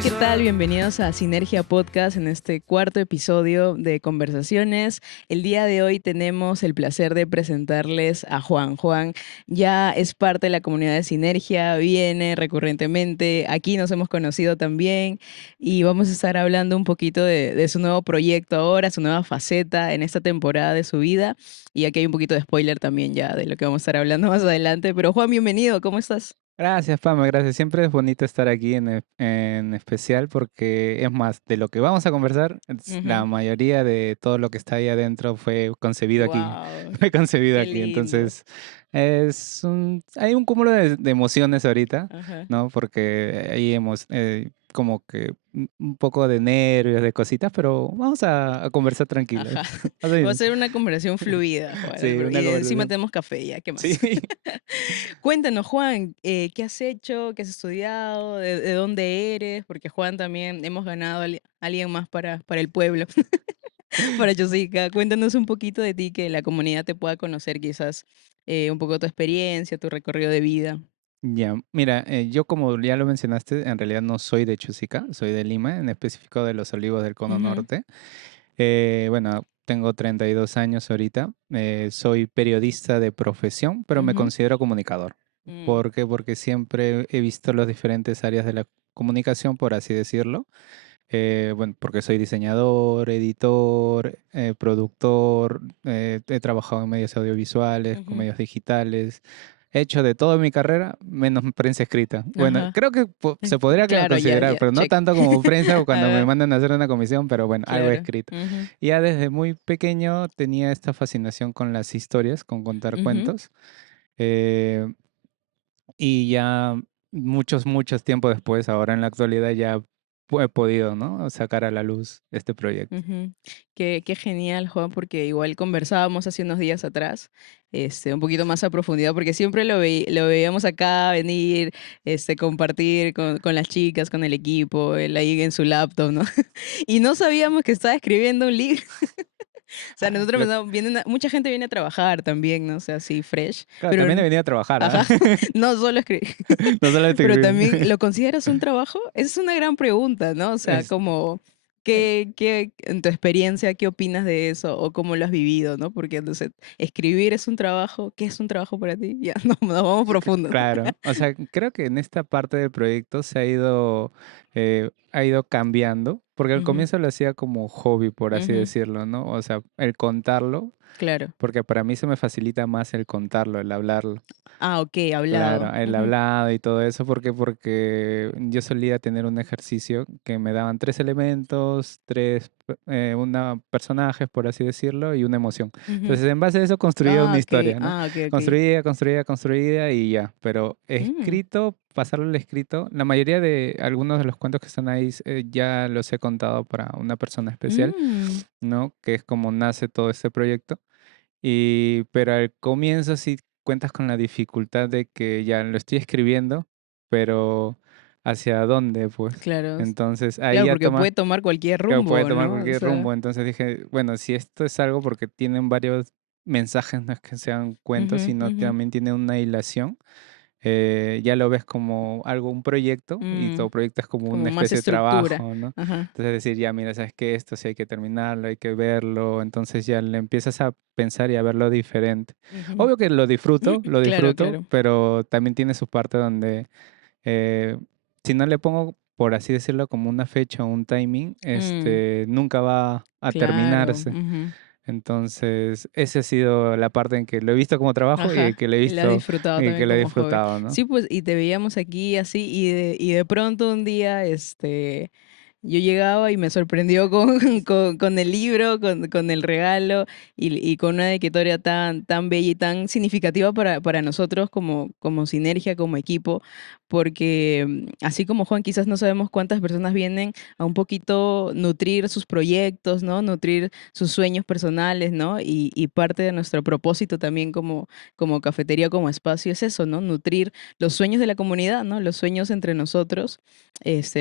Hola, ¿qué tal? Bienvenidos a Sinergia Podcast en este cuarto episodio de Conversaciones. El día de hoy tenemos el placer de presentarles a Juan. Juan ya es parte de la comunidad de Sinergia, viene recurrentemente, aquí nos hemos conocido también y vamos a estar hablando un poquito de su nuevo proyecto ahora, su nueva faceta en esta temporada de su vida. Y aquí hay un poquito de spoiler también ya de lo que vamos a estar hablando más adelante. Pero Juan, bienvenido, ¿cómo estás? Gracias, Pama, gracias. Siempre es bonito estar aquí en especial porque es más, de lo que vamos a conversar, la mayoría de todo lo que está ahí adentro fue concebido aquí. Wow, Fue concebido qué aquí. lindo. Entonces, hay un cúmulo de emociones ahorita, Ajá. ¿no? Porque ahí hemos como que un poco de nervios, de cositas, pero vamos a conversar tranquilos. Ajá. Vas a Va a ir. ser una conversación fluida, Juan. Sí, una Y encima conversación. tenemos café ya, ¿qué Sí. más? Cuéntanos, Juan, ¿qué has hecho? ¿Qué has estudiado? ¿De dónde eres? Porque Juan también hemos ganado a alguien más para el pueblo, para Chosica. Cuéntanos un poquito de ti, que la comunidad te pueda conocer quizás un poco tu experiencia, tu recorrido de vida. Ya, mira, yo como ya lo mencionaste, en realidad no soy de Chusica, soy de Lima, en específico de los Olivos del Cono Ujú, Norte. Bueno, tengo 32 años ahorita, soy periodista de profesión, pero me ujú, considero comunicador. mm, ¿Por qué? Porque siempre he visto las diferentes áreas de la comunicación, por así decirlo. Bueno, porque soy diseñador, editor, productor, he trabajado en medios audiovisuales, con ujú. medios digitales. He hecho de todo en mi carrera, menos prensa escrita. Bueno, Ajá. creo que se podría Claro, ya, considerar, ya, pero no check. tanto como prensa o cuando me Ajá, mandan a hacer una comisión, pero bueno, algo he claro. escrito. Ujú, Ya desde muy pequeño tenía esta fascinación con las historias, con contar ujú. cuentos. eh, y ya muchos tiempos después, ahora en la actualidad ya he podido, ¿no? Sacar a la luz este proyecto. Ujú. Qué genial, Juan, porque igual conversábamos hace unos días atrás, un poquito más a profundidad, porque siempre lo veíamos acá venir, compartir con las chicas, con el equipo, él ahí en su laptop, ¿no? Y no sabíamos que estaba escribiendo un libro. O sea, nosotros Lo pensamos, mucha gente viene a trabajar también, ¿no? O sea, así fresh, Claro, pero, también he venido a trabajar, ¿ah? ajá, no solo escribir, No solo pero escribir. también, ¿lo consideras un trabajo? Esa es una gran pregunta, ¿no? O sea, Es, como, eh, en tu experiencia, qué opinas de eso o cómo lo has vivido, ¿no? Porque entonces, escribir es un trabajo, ¿qué es un trabajo para ti? Ya, no, nos vamos profundo. claro, o sea, creo que en esta parte del proyecto ha ido cambiando, porque al Ujú, comienzo lo hacía como hobby, por así ujú, decirlo, ¿no? O sea, el contarlo, claro. porque para mí se me facilita más el contarlo, el hablarlo. Ah, ok, hablado. Claro, el Ujú, hablado y todo eso, ¿por qué? Porque yo solía tener un ejercicio que me daban tres elementos, personajes, por así decirlo, y una emoción. ujú. Entonces, en base a eso construía una Ah, ok, historia, ¿no? ah, ok, ok. Construía y ya. Pero Mm, escrito, pasarlo al escrito, la mayoría de algunos de los cuentos que están ahí ya los he contado para una persona especial, mm, ¿no? Que es como nace todo este proyecto. Pero al comienzo sí cuentas con la dificultad de que ya lo estoy escribiendo, pero ¿hacia dónde, pues? claro. Entonces ahí Claro, ya porque toma, puede tomar cualquier que puede rumbo, tomar ¿no? O cualquier sea, rumbo. Entonces dije, bueno, si esto es algo porque tienen varios mensajes, no es que sean cuentos, ujú, sino ujú, también tiene una hilación, ya lo ves como algo, un proyecto, y todo mm, proyecto es como una como más especie de estructura. trabajo, ¿no? Ajá. Entonces decir, ya, mira, sabes que esto sí hay que terminarlo, hay que verlo, entonces ya le empiezas a pensar y a verlo diferente. Ujú. Obvio que lo Claro, disfruto, claro. pero también tiene su parte donde eh, si no le pongo, por así decirlo, como una fecha o un timing, Mm, nunca va a claro. terminarse. Ujú. Entonces, esa ha sido la parte en que lo he visto como trabajo y Ajá. que lo he Y la has visto disfrutado y también que lo he como hobby. disfrutado, ¿no? Sí, pues, y te veíamos aquí así, y de pronto un día, yo llegaba y me sorprendió con, con el libro, con el regalo y con una dedicatoria tan bella y tan significativa para nosotros como sinergia, como equipo, porque así como Juan, quizás no sabemos cuántas personas vienen a un poquito nutrir sus proyectos, ¿no? Nutrir sus sueños personales, ¿no? Y parte de nuestro propósito también como cafetería, como espacio, es eso, ¿no? Nutrir los sueños de la comunidad, ¿no? Los sueños entre nosotros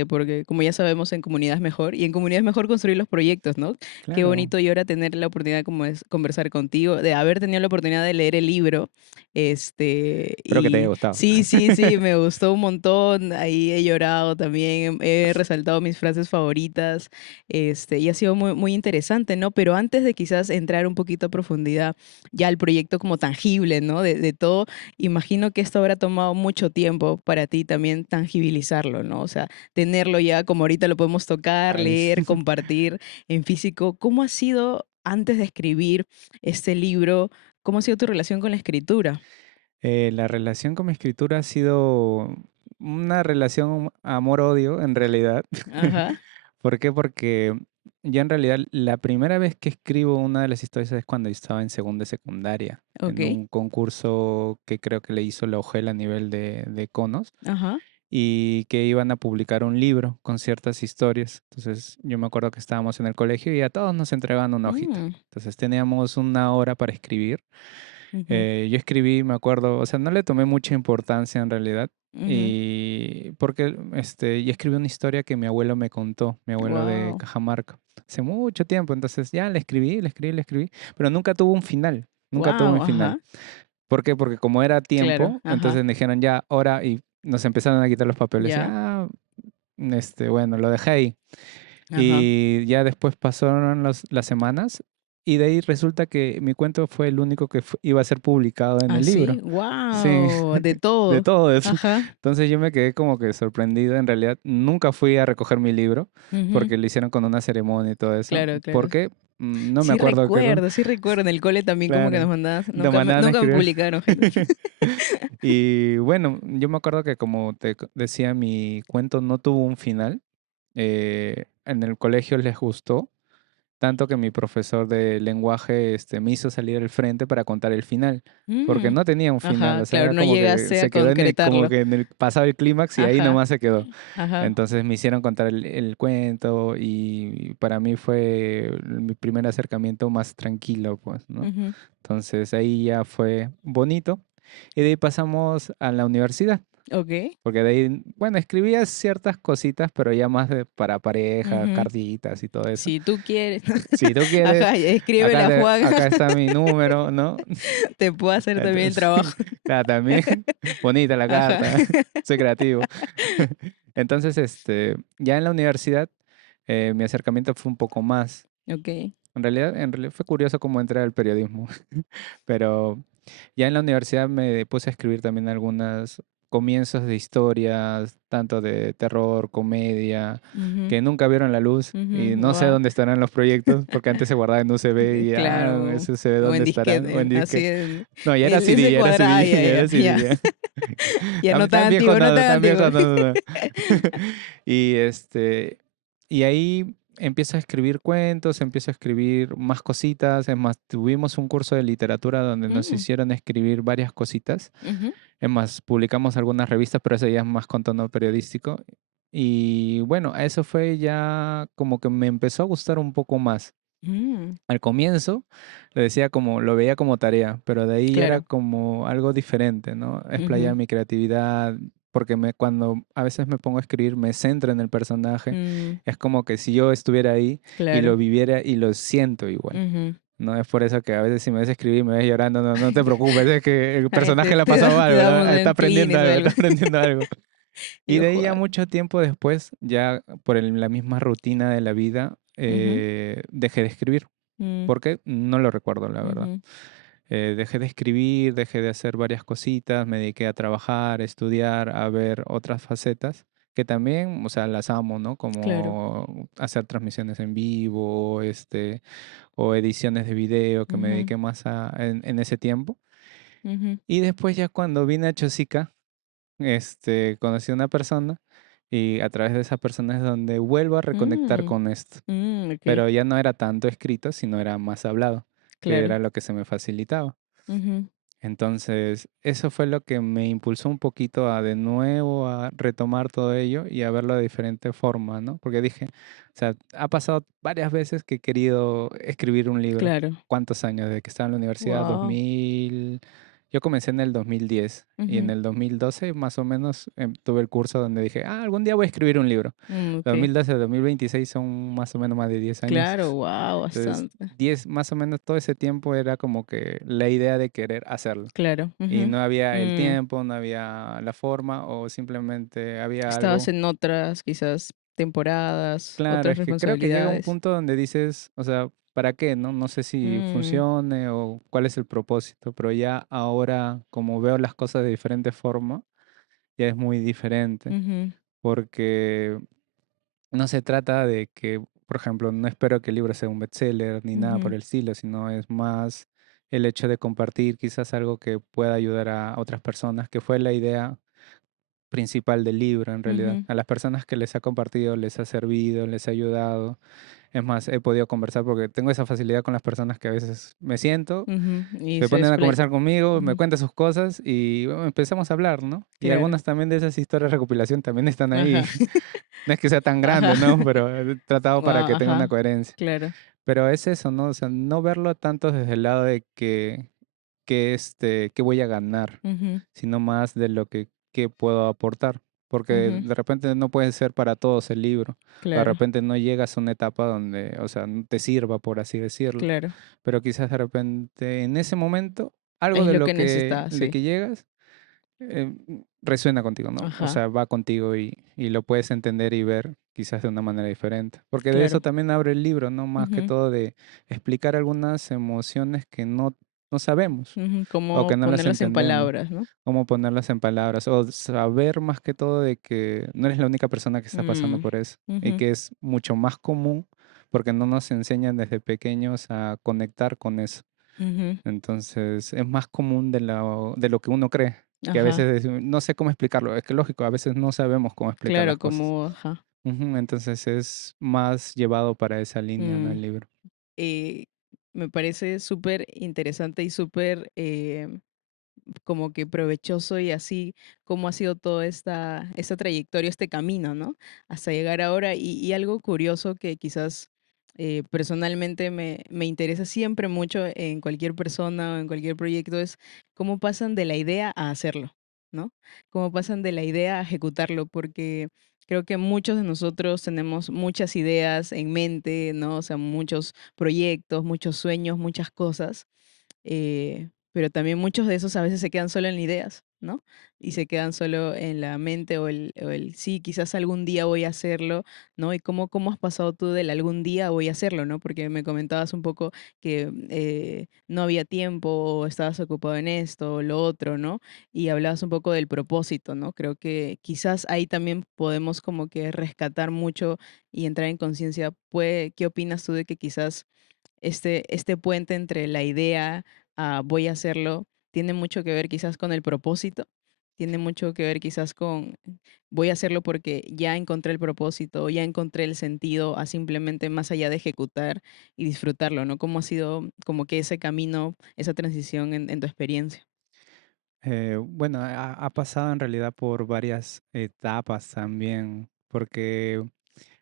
porque como ya sabemos, en Comunidad es Mejor, y en Comunidad es Mejor construir los proyectos, ¿no? Qué Claro, bonito y ahora tener la oportunidad como es conversar contigo, de haber tenido la oportunidad de leer el libro, espero que te haya y gustado. sí, sí, sí, me gustó un montón, ahí he llorado también, he resaltado mis frases favoritas, y ha sido muy, muy interesante, ¿no? Pero antes de quizás entrar un poquito a profundidad ya al proyecto como tangible, ¿no? De todo, imagino que esto habrá tomado mucho tiempo para ti también tangibilizarlo, ¿no? O sea, tenerlo ya como ahorita lo podemos tocar, Ay, leer, compartir en físico. ¿Cómo ha sido antes de escribir este libro? ¿Cómo ha sido tu relación con la escritura? La relación con mi escritura ha sido una relación amor-odio en realidad. Ajá, ¿Por qué? Porque yo en realidad la primera vez que escribo una de las historias es cuando yo estaba en segunda de secundaria, ok, en un concurso que creo que le hizo la OGEL a nivel de conos ajá. y que iban a publicar un libro con ciertas historias. Entonces yo me acuerdo que estábamos en el colegio y a todos nos entregaban una hojita. Mm, Entonces teníamos una hora para escribir. ujú, Yo escribí, me acuerdo, o sea, no le tomé mucha importancia en realidad. ujú. Y porque yo escribí una historia que mi abuelo me contó, mi abuelo de Wow, Cajamarca, hace mucho tiempo. Entonces ya le escribí, le escribí, le escribí, pero nunca tuvo un final, nunca tuvo wow, un final. ajá, ¿Por qué? Porque como era claro, tiempo, ajá, entonces me dijeron ya, ahora, y nos empezaron a quitar los papeles. Y, ya, bueno, lo dejé ahí. ajá. Y ya después pasaron las semanas y de ahí resulta que mi cuento fue el único que iba a ser publicado en ¿Ah, el sí? libro. Sí, Wow, de de todo. todo eso. Ajá, Entonces yo me quedé como que sorprendido. En realidad nunca fui a recoger mi libro ujú, porque lo hicieron con una ceremonia y todo eso. claro, claro. Porque no me acuerdo qué. Sí recuerdo, en el cole también como que nos Claro, mandaban, lo mandaban a nunca me escribir. publicaron. Y bueno, yo me acuerdo que como decía, mi cuento no tuvo un final. En el colegio les gustó, tanto que mi profesor de lenguaje me hizo salir al frente para contar el final, porque Mm, no tenía un final, ajá, o sea, claro, era no como que llegaste a se quedó como concretarlo. que en el pasado el clímax y ahí Ajá, nomás se quedó. ajá, Entonces me hicieron contar el cuento y para mí fue mi primer acercamiento más tranquilo, pues, ¿no? ujú, Entonces ahí ya fue bonito y de ahí pasamos a la universidad. okey, Porque de ahí, bueno, escribía ciertas cositas, pero ya más para pareja, ujú. cartitas y todo eso. Si tú quieres, Si tú quieres, ajá, escríbele a Juan, acá está mi número, ¿no? te puedo hacer también el Entonces, trabajo. también, bonita la Ajá, carta, soy creativo. Entonces, ya en la universidad, mi acercamiento fue un poco más. okey, En realidad fue curioso cómo entré al periodismo, pero ya en la universidad me puse a escribir también algunas comienzos de historias, tanto de terror, comedia, ujú, que nunca vieron la luz y ujú, no sé guau, dónde estarán los proyectos, porque antes se guardaba en USB y claro, ese USB o en dónde estarán, disquete, o en así disque. en No, en ese ya era cuadrado, CD, ya, ya ya, era ya, CD, ya. ya no tan Tan viejo antiguo, no no, tan tan antiguo. viejo no, no, no. Y y ahí empiezo a escribir cuentos, empiezo a escribir más cositas. Es más, tuvimos un curso de literatura donde nos Mm, hicieron escribir varias cositas. ujú, Es más, publicamos algunas revistas, pero eso ya es más con tono periodístico. Y bueno, eso fue ya como que me empezó a gustar un poco más. mm, Al comienzo lo decía como, lo veía como tarea, pero de ahí ya era claro, como algo diferente, ¿no? Explayar ujú, mi creatividad, porque cuando a veces me pongo a escribir, me centro en el personaje. mm, Es como que si yo estuviera ahí y lo claro, viviera y lo siento igual. ujú. No es por eso que a veces si me ves escribir y me ves llorando, no, no te preocupes, es que el Ay, personaje le ha pasado te algo, damos está en aprendiendo Kleenex o algo, algo. está aprendiendo algo. Y Y yo, de ahí ya Juan. mucho tiempo después, ya por la misma rutina de la vida, Ujú, dejé de escribir. mm, ¿Por qué? No lo recuerdo, la verdad. ujú, Dejé de escribir, dejé de hacer varias cositas, me dediqué a trabajar, a estudiar, a ver otras facetas que también, o sea, las amo, ¿no? claro. Como hacer transmisiones en vivo, o ediciones de video, que me Ujú, dediqué más en ese tiempo. ujú, Y después ya cuando vine a Chosica, conocí a una persona y a través de esa persona es donde vuelvo a reconectar mm, con esto. okey, Pero ya no era tanto escrito, sino era más hablado, que claro. era lo que se me facilitaba. Ujú, Entonces, eso fue lo que me impulsó un poquito a de nuevo a retomar todo ello y a verlo de diferente forma, ¿no? Porque dije, o sea, ha pasado varias veces que he querido escribir un libro. claro. ¿Cuántos años? Desde que estaba en la universidad, Wow. 2000. Yo comencé en el 2010 y en Ujú. el 2012 más o menos tuve el curso donde dije, algún día voy a escribir un libro. Okey. 2012 a 2026 son más o menos más de 10 años. Claro, guau, Entonces, bastante. 10 más o menos todo ese tiempo era como que la idea de querer hacerlo. Claro, Y ujú. no había el Mm. tiempo, no había la forma o simplemente había Estabas algo. en otras, quizás, temporadas, Claro, otras es que creo que llega un responsabilidades. punto donde dices, o sea, ¿para qué? No sé si Mm, funcione o cuál es el propósito, pero ya ahora, como veo las cosas de diferente forma, ya es muy diferente, ujú, porque no se trata de que, por ejemplo, no espero que el libro sea un bestseller ni nada por ujú, el estilo, sino es más el hecho de compartir quizás algo que pueda ayudar a otras personas, que fue la idea principal del libro en realidad. ujú, A las personas que les ha compartido, les ha servido, les ha ayudado. Es más, he podido conversar porque tengo esa facilidad con las personas que a veces me siento, ujú, y se se ponen a explayan. conversar conmigo, me Ujú, cuentan sus cosas y bueno, empezamos a hablar, ¿no? Y claro. algunas también de esas historias de recopilación también están ahí. Ajá. No es que sea tan Ajá. grande, ¿no? Pero he tratado para que tenga una Ajá, coherencia. claro. Pero es eso, ¿no? O sea, no verlo tanto desde el lado de que voy a ganar, Ujú, sino más de lo que puedo aportar. Porque ujú, de repente no puede ser para todos el libro, o de claro, repente no llegas a una etapa donde, o sea, no te sirva, por así decirlo. claro. Pero quizás de repente en ese momento, algo Es de lo lo que que, necesitabas, de sí. que llegas, resuena contigo, ¿no? O Ajá, sea, va contigo y lo puedes entender y ver quizás de una manera diferente. Porque de eso claro. también abre el libro, ¿no? Más que Ujú, todo de explicar algunas emociones que no sabemos ujú, o cómo que no las ponerlas en entendemos, palabras, ¿no? cómo ponerlas en palabras, o saber más que todo de que no eres la única persona que está pasando Mm, por eso y ujú, que es mucho más común porque no nos enseñan desde pequeños a conectar con eso. ujú, Entonces, es más común de lo que uno cree, que a ajá, veces no sé cómo explicarlo, es que lógico, a veces no sabemos cómo explicar claro, las cosas. como ajá. Ujú, entonces es más llevado para esa línea, ¿no? Mm. El libro. eh, Me parece súper interesante y súper como que provechoso y así como ha sido toda esta trayectoria, este camino, ¿no? Hasta llegar ahora. Y algo curioso que quizás personalmente me interesa siempre mucho en cualquier persona o en cualquier proyecto es cómo pasan de la idea a hacerlo, ¿no? Cómo pasan de la idea a ejecutarlo, porque creo que muchos de nosotros tenemos muchas ideas en mente, ¿no? O sea, muchos proyectos, muchos sueños, muchas cosas, pero también muchos de esos a veces se quedan solo en ideas, ¿no? Y se quedan solo en la mente o el sí, quizás algún día voy a hacerlo, ¿no? Y cómo has pasado tú del algún día voy a hacerlo, ¿no? Porque me comentabas un poco que no había tiempo o estabas ocupado en esto o lo otro, ¿no? Y hablabas un poco del propósito, ¿no? Creo que quizás ahí también podemos como que rescatar mucho y entrar en conciencia. ¿Qué opinas tú de que quizás este puente entre la idea a voy a hacerlo tiene mucho que ver quizás con el propósito? Tiene mucho que ver quizás con voy a hacerlo porque ya encontré el propósito, ya encontré el sentido a simplemente más allá de ejecutar y disfrutarlo, ¿no? ¿Cómo ha sido como que ese camino, esa transición en tu experiencia? Bueno, ha pasado en realidad por varias etapas también, porque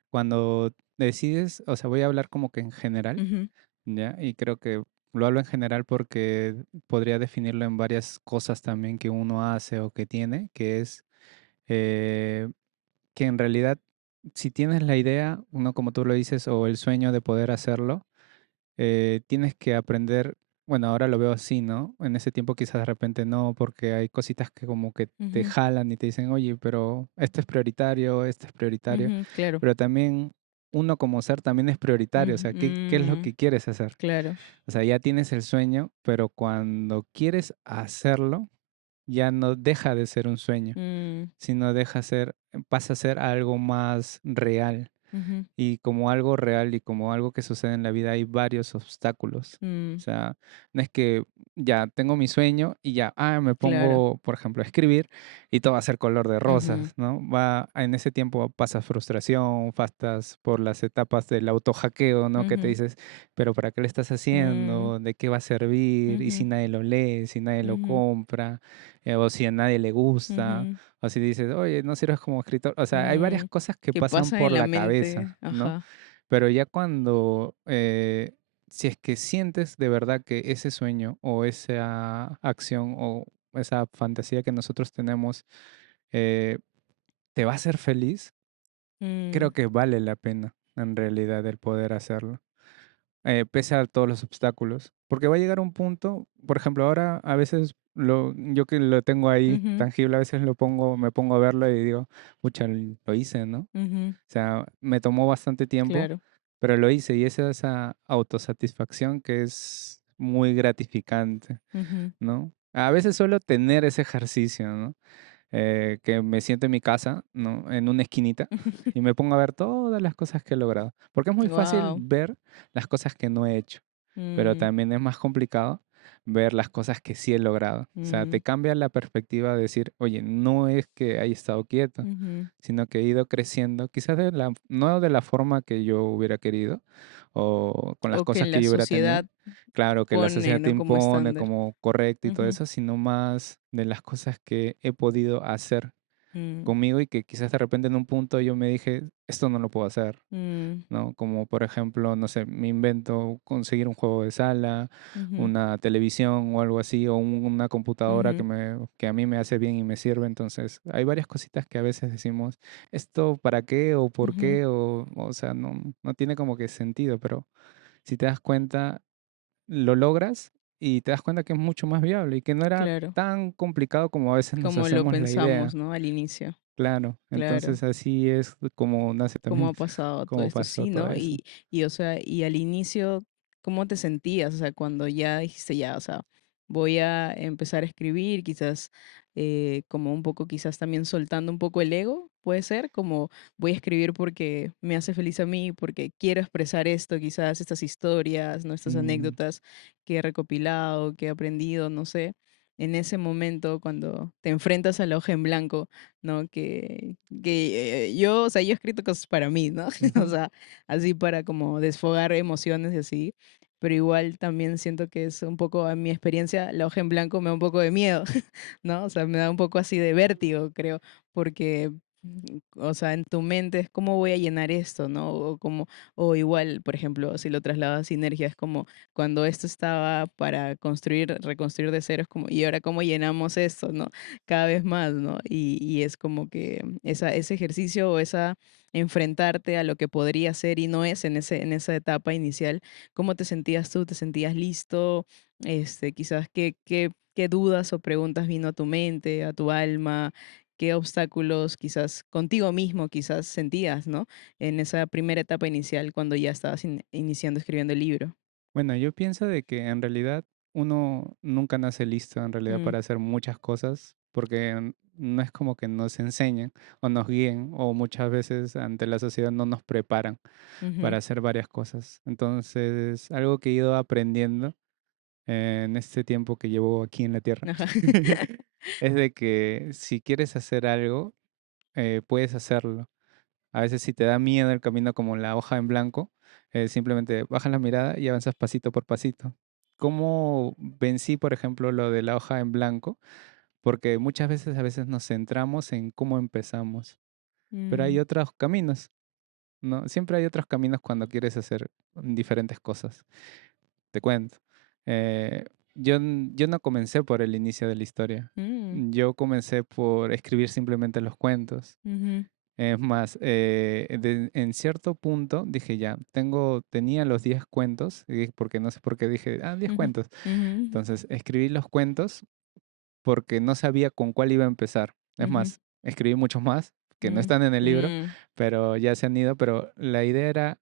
cuando decides, o sea, voy a hablar como que en general, Ujú, ¿ya? Y creo que lo hablo en general porque podría definirlo en varias cosas también que uno hace o que tiene, que es eh, que en realidad, si tienes la idea, uno como tú lo dices, o el sueño de poder hacerlo, tienes que aprender, bueno, ahora lo veo así, ¿no? En ese tiempo quizás de repente no, porque hay cositas que como que te ujú, jalan y te dicen, oye, pero esto es prioritario, ujú, claro. pero también uno como ser también es prioritario, o Ujú, sea, ¿qué es lo que quieres hacer? claro. O sea, ya tienes el sueño, pero cuando quieres hacerlo, ya no deja de ser un sueño, Mm, sino pasa a ser algo más real. ujú, Y como algo real y como algo que sucede en la vida hay varios obstáculos. O mm, sea, no es que ya tengo mi sueño y ya, me claro. pongo, por ejemplo, a escribir y todo va a ser color de Ujú, rosas, ¿no? En ese tiempo pasas frustración, pasas por las etapas del autohackeo, ¿no? Que te ujú, dices, pero ¿para qué lo estás mm, haciendo? ¿De qué va a servir? ¿Y si ujú, nadie lo lee? ¿Si nadie lo ujú, compra? O si a nadie le gusta. ujú, O si dices, oye, no sirves como escritor. O sea, hay varias mm, cosas que que pasan pasa por en la la mente, cabeza, ¿no? ajá. Pero ya cuando si es que sientes de verdad que ese sueño o esa acción o esa fantasía que nosotros tenemos eh, te va a hacer feliz, Mm, creo que vale la pena en realidad el poder hacerlo, pese a todos los obstáculos. Porque va a llegar un punto, por ejemplo, ahora a veces yo que lo tengo ahí ujú, tangible, a veces me pongo a verlo y digo, pucha, lo hice, ¿no? ujú, O sea, me tomó bastante tiempo, claro. pero lo hice y es esa autosatisfacción que es muy gratificante, Ujú, ¿no? A veces suelo tener ese ejercicio, ¿no? Que me siento en mi casa, ¿no? En una esquinita y me pongo a ver todas las cosas que he logrado. Porque es muy fácil Wow. ver las cosas que no he hecho, pero Mm, también es más complicado ver las cosas que sí he logrado. O sea, te mm, cambia la perspectiva de decir, oye, no es que haya estado quieto, ujú. sino que he ido creciendo, quizás no de la forma que yo hubiera querido o con las O que cosas que la yo hubiera tenido. sociedad Claro que la pone, sociedad te ¿no? Como impone estándar. como correcto y todo Ujú, eso, sino más de las cosas que he podido hacer mm, conmigo y que quizás de repente en un punto yo me dije, esto no lo puedo hacer, mm, ¿no? Como por ejemplo, no sé, me invento conseguir un juego de sala, ujú, una televisión o algo así, o una computadora ujú, que a mí me hace bien y me sirve. Entonces, hay varias cositas que a veces decimos, ¿esto para qué o por ujú, qué? O sea, no tiene como que sentido, pero si te das cuenta, lo logras y te das cuenta que es mucho más viable y que no era claro. tan complicado como a veces nos Como lo hacemos la pensamos, idea. ¿no? Al inicio. Claro, Claro. entonces así es como nace Cómo también, ha pasado todo cómo esto, pasó sí, todo ¿no? eso. O sea, y al inicio, ¿cómo te sentías? O sea, cuando ya dijiste, ya, o sea, voy a empezar a escribir, quizás como un poco, quizás también soltando un poco el ego, puede ser, como voy a escribir porque me hace feliz a mí, porque quiero expresar esto, quizás estas historias, ¿no? Estas Mm, anécdotas que he recopilado, que he aprendido, no sé. En ese momento, cuando te enfrentas a la hoja en blanco, ¿no? Yo, o sea, yo he escrito cosas para mí, ¿no? O ujú, sea, así para como desfogar emociones y así, pero igual también siento que es un poco, a mi experiencia, la hoja en blanco me da un poco de miedo, ¿no? O sea, me da un poco así de vértigo, creo, porque, o sea, en tu mente es cómo voy a llenar esto, ¿no? O igual, por ejemplo, si lo trasladas a sinergia, es como cuando esto estaba para construir, reconstruir de cero, es como, y ahora cómo llenamos esto, ¿no? Cada vez más, ¿no? Y es como que ese ejercicio o esa enfrentarte a lo que podría ser y no es en esa etapa inicial, ¿cómo te sentías tú? ¿Te sentías listo? Quizás qué dudas o preguntas vino a tu mente, a tu alma, qué obstáculos quizás contigo mismo quizás sentías, ¿no? En esa primera etapa inicial cuando ya estabas iniciando escribiendo el libro. Bueno, yo pienso de que en realidad uno nunca nace listo en realidad Mm, para hacer muchas cosas, porque no es como que nos enseñen o nos guíen, o muchas veces ante la sociedad no nos preparan ujú, para hacer varias cosas. Entonces, algo que he ido aprendiendo en este tiempo que llevo aquí en la Tierra ajá. es de que si quieres hacer algo, puedes hacerlo. A veces si te da miedo el camino como la hoja en blanco, simplemente bajas la mirada y avanzas pasito por pasito. ¿Cómo vencí, por ejemplo, lo de la hoja en blanco? Porque muchas veces a veces nos centramos en cómo empezamos, pero hay Mm, otros caminos, ¿no? Siempre hay otros caminos cuando quieres hacer diferentes cosas. Te cuento. eh, yo no comencé por el inicio de la historia. mm, Yo comencé por escribir simplemente los cuentos. ujú, Es más, en cierto punto dije ya, tenía los 10 cuentos, porque no sé por qué dije, 10 ujú, cuentos. ujú, Entonces, escribí los cuentos porque no sabía con cuál iba a empezar. Es ujú, más, escribí muchos más que no mm, están en el libro, mm, pero ya se han ido. Pero la idea era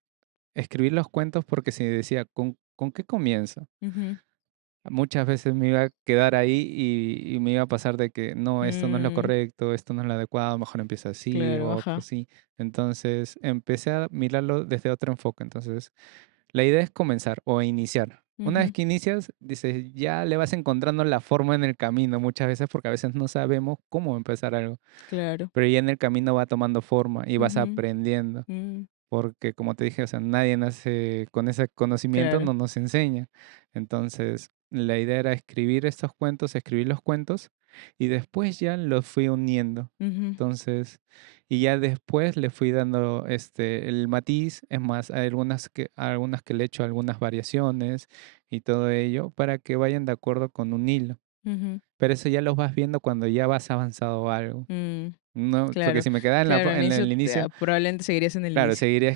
escribir los cuentos porque si decía, ¿con qué comienzo? ujú, Muchas veces me iba a quedar ahí y me iba a pasar de que no, esto no es lo mm, correcto, esto no es lo adecuado, mejor empieza así o claro, otro ajá. así. Entonces empecé a mirarlo desde otro enfoque. Entonces, la idea es comenzar o iniciar. Una vez Ujú, que inicias, dices, ya le vas encontrando la forma en el camino muchas veces porque a veces no sabemos cómo empezar algo, claro. pero ya en el camino va tomando forma y vas Ujú, aprendiendo. mm, Porque como te dije, o sea, nadie nace con ese conocimiento, claro. no nos enseña. Entonces, la idea era escribir estos cuentos, escribir los cuentos y después ya los fui uniendo. Ujú, Entonces, y ya después le fui dando, el matiz. Es más, hay algunas que le echo algunas variaciones y todo ello para que vayan de acuerdo con un hilo. Ujú. Pero eso ya lo vas viendo cuando ya vas avanzado algo, Mm, ¿no? Porque claro, si me quedaba en claro, al en inicio el inicio, probablemente seguirías en el claro, inicio. seguiría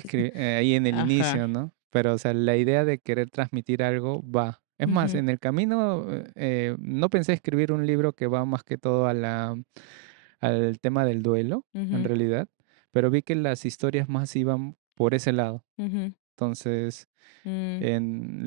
ahí en el Ajá. inicio, ¿no? Pero, o sea, la idea de querer transmitir algo va. Es más, Ujú, en el camino, no pensé escribir un libro que va más que todo al tema del duelo, en ujú, realidad, pero vi que las historias más iban por ese lado. ujú, Entonces, mm,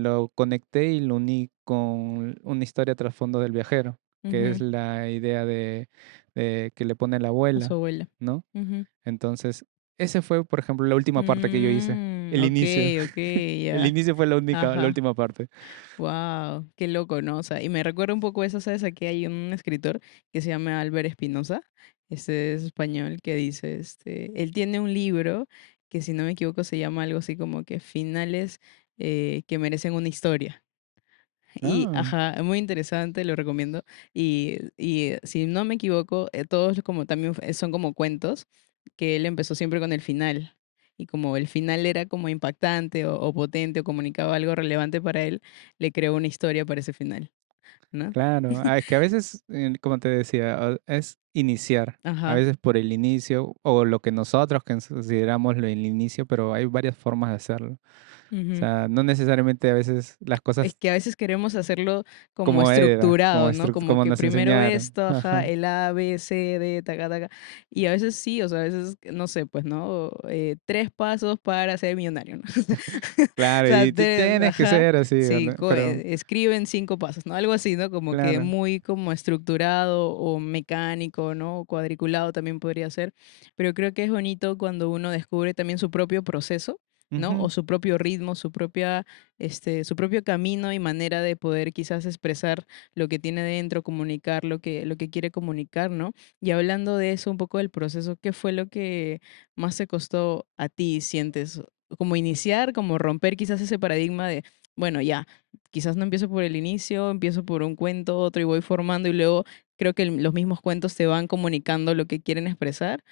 lo conecté y lo uní con una historia trasfondo del viajero, que es ujú. la idea de que le pone la A su abuela, abuela. ¿no? Ujú. Entonces, ese fue, por ejemplo, la última parte que yo hice, el inicio. Okey, okey, El ya. inicio fue la Ajá. última parte. Wow, qué loco, ¿no? O sea, y me recuerda un poco eso, ¿sabes? Aquí hay un escritor que se llama Álvaro Espinosa, este es español, que dice, él tiene un libro que si no me equivoco se llama algo así como que finales que merecen una historia. Y, Ah, ajá, es muy interesante, lo recomiendo. Y si no me equivoco, todos como también son como cuentos, que él empezó siempre con el final. Y como el final era como impactante o potente o comunicaba algo relevante para él, le creó una historia para ese final, ¿no? claro. Ah, es que a veces, como te decía, es iniciar. A Ajá. veces por el inicio, o lo que nosotros consideramos el inicio, pero hay varias formas de hacerlo. O Ujú. sea, no necesariamente a veces las Es cosas que a veces queremos hacerlo como como era, estructurado, ¿no? Como como que nos primero enseñaron. esto, ajá, Ajá. el A, B, C, D, taca, taca. Y a veces sí, o sea, a veces, no sé, pues, ¿no? 3 pasos para ser millonario, ¿no? O Claro, sea, y tienes que ajá, ser así, sí, ¿no? Pero escriben 5 pasos, ¿no? Algo así, ¿no? Como que claro. muy como estructurado o mecánico, ¿no? O cuadriculado también podría ser. Pero creo que es bonito cuando uno descubre también su propio proceso, ¿no? O Ujú. su propio ritmo, su propio camino y manera de poder quizás expresar lo que tiene dentro, comunicar lo que quiere comunicar, ¿no? Y hablando de eso, un poco del proceso, ¿qué fue lo que más te costó a ti, sientes? Como iniciar, como romper quizás ese paradigma de, bueno, ya, quizás no empiezo por el inicio, empiezo por un cuento, otro y voy formando y luego creo que los mismos cuentos te van comunicando lo que quieren expresar.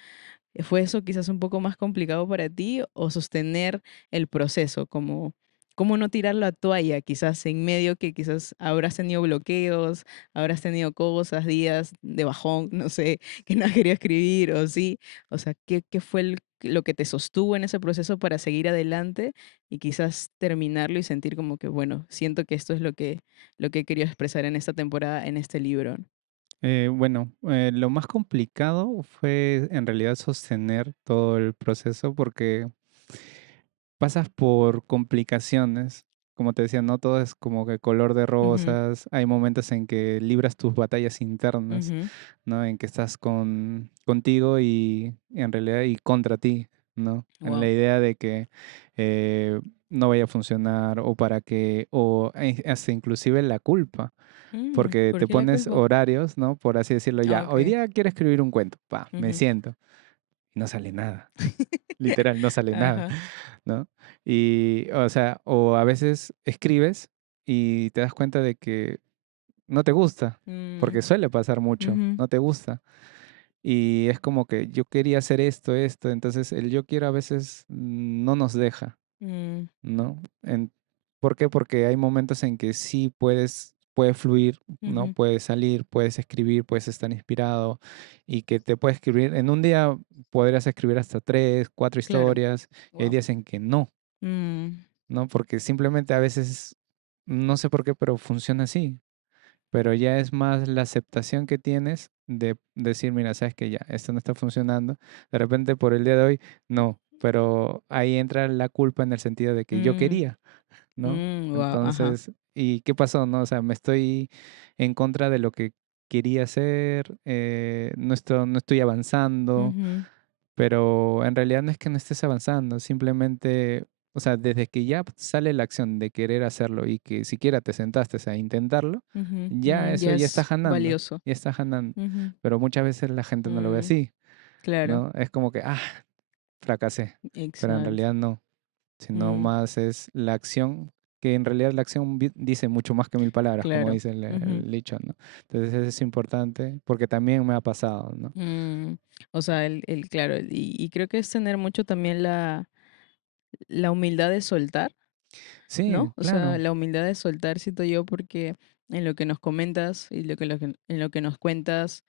¿Fue eso quizás un poco más complicado para ti o sostener el proceso? Como, ¿cómo no tirar la toalla? Quizás en medio que quizás habrás tenido bloqueos, habrás tenido cosas, días de bajón, no sé, que no has querido escribir o sí. O sea, ¿qué fue lo que te sostuvo en ese proceso para seguir adelante y quizás terminarlo y sentir como que, bueno, siento que esto es lo que he querido expresar en esta temporada, en este libro? Bueno, lo más complicado fue en realidad sostener todo el proceso porque pasas por complicaciones. Como te decía, no todo es como que color de Ujú, rosas. Hay momentos en que libras tus batallas internas, ujú. ¿no? En que estás contigo y en realidad y contra ti, ¿no? En la Wow. idea de que no vaya a funcionar o para que, o hasta inclusive la culpa, porque ¿Por te qué la pones culpa? horarios, ¿no? Por así decirlo, Ah, ya, hoy okey. día quiero escribir un cuento, pa, me Ujú. siento y no sale nada, literal, no sale nada. Ajá. ¿No? Y, o sea, o a veces escribes y te das cuenta de que no te gusta, porque Mm, suele pasar mucho, ujú, no te gusta. Y es como que yo quería hacer esto, esto, entonces el yo quiero a veces no nos deja, mm, ¿no? ¿Por qué? Porque hay momentos en que sí puede fluir, ¿no? ujú. Puedes salir, puedes escribir, puedes estar inspirado y que te puedes escribir, en un día podrías escribir hasta 3, 4 Claro. historias, y hay Wow. días en que no. Mm, ¿No? Porque simplemente a veces, no sé por qué, pero funciona así. Pero ya es más la aceptación que tienes de decir, mira, sabes que ya, esto no está funcionando. De repente por el día de hoy, no. Pero ahí entra la culpa en el sentido de que yo mm, quería, ¿no? guau, ajá. Entonces, ¿y qué pasó? ¿No? O sea, me estoy en contra de lo que quería hacer, no estoy avanzando, Ujú, pero en realidad no es que no estés avanzando, simplemente, o sea, desde que ya sale la acción de querer hacerlo y que siquiera te sentaste a intentarlo, ujú, ya eso ya ya está es ganando, valioso. ya está ganando. Ujú, Pero muchas veces la gente no lo ve mm, así, claro, ¿no? Es como que, fracasé, pero en exacto. realidad no, sino Mm, más es la acción que en realidad la acción dice mucho más que mil palabras, como Claro. dice el, Ujú. el dicho, ¿no? Entonces eso es importante porque también me ha pasado, ¿no? Mm, o sea, claro, y creo que es tener mucho también la humildad de soltar, Sí, ¿no? O sea, claro, la humildad de soltar, siento yo, porque en lo que nos comentas y en lo que nos cuentas,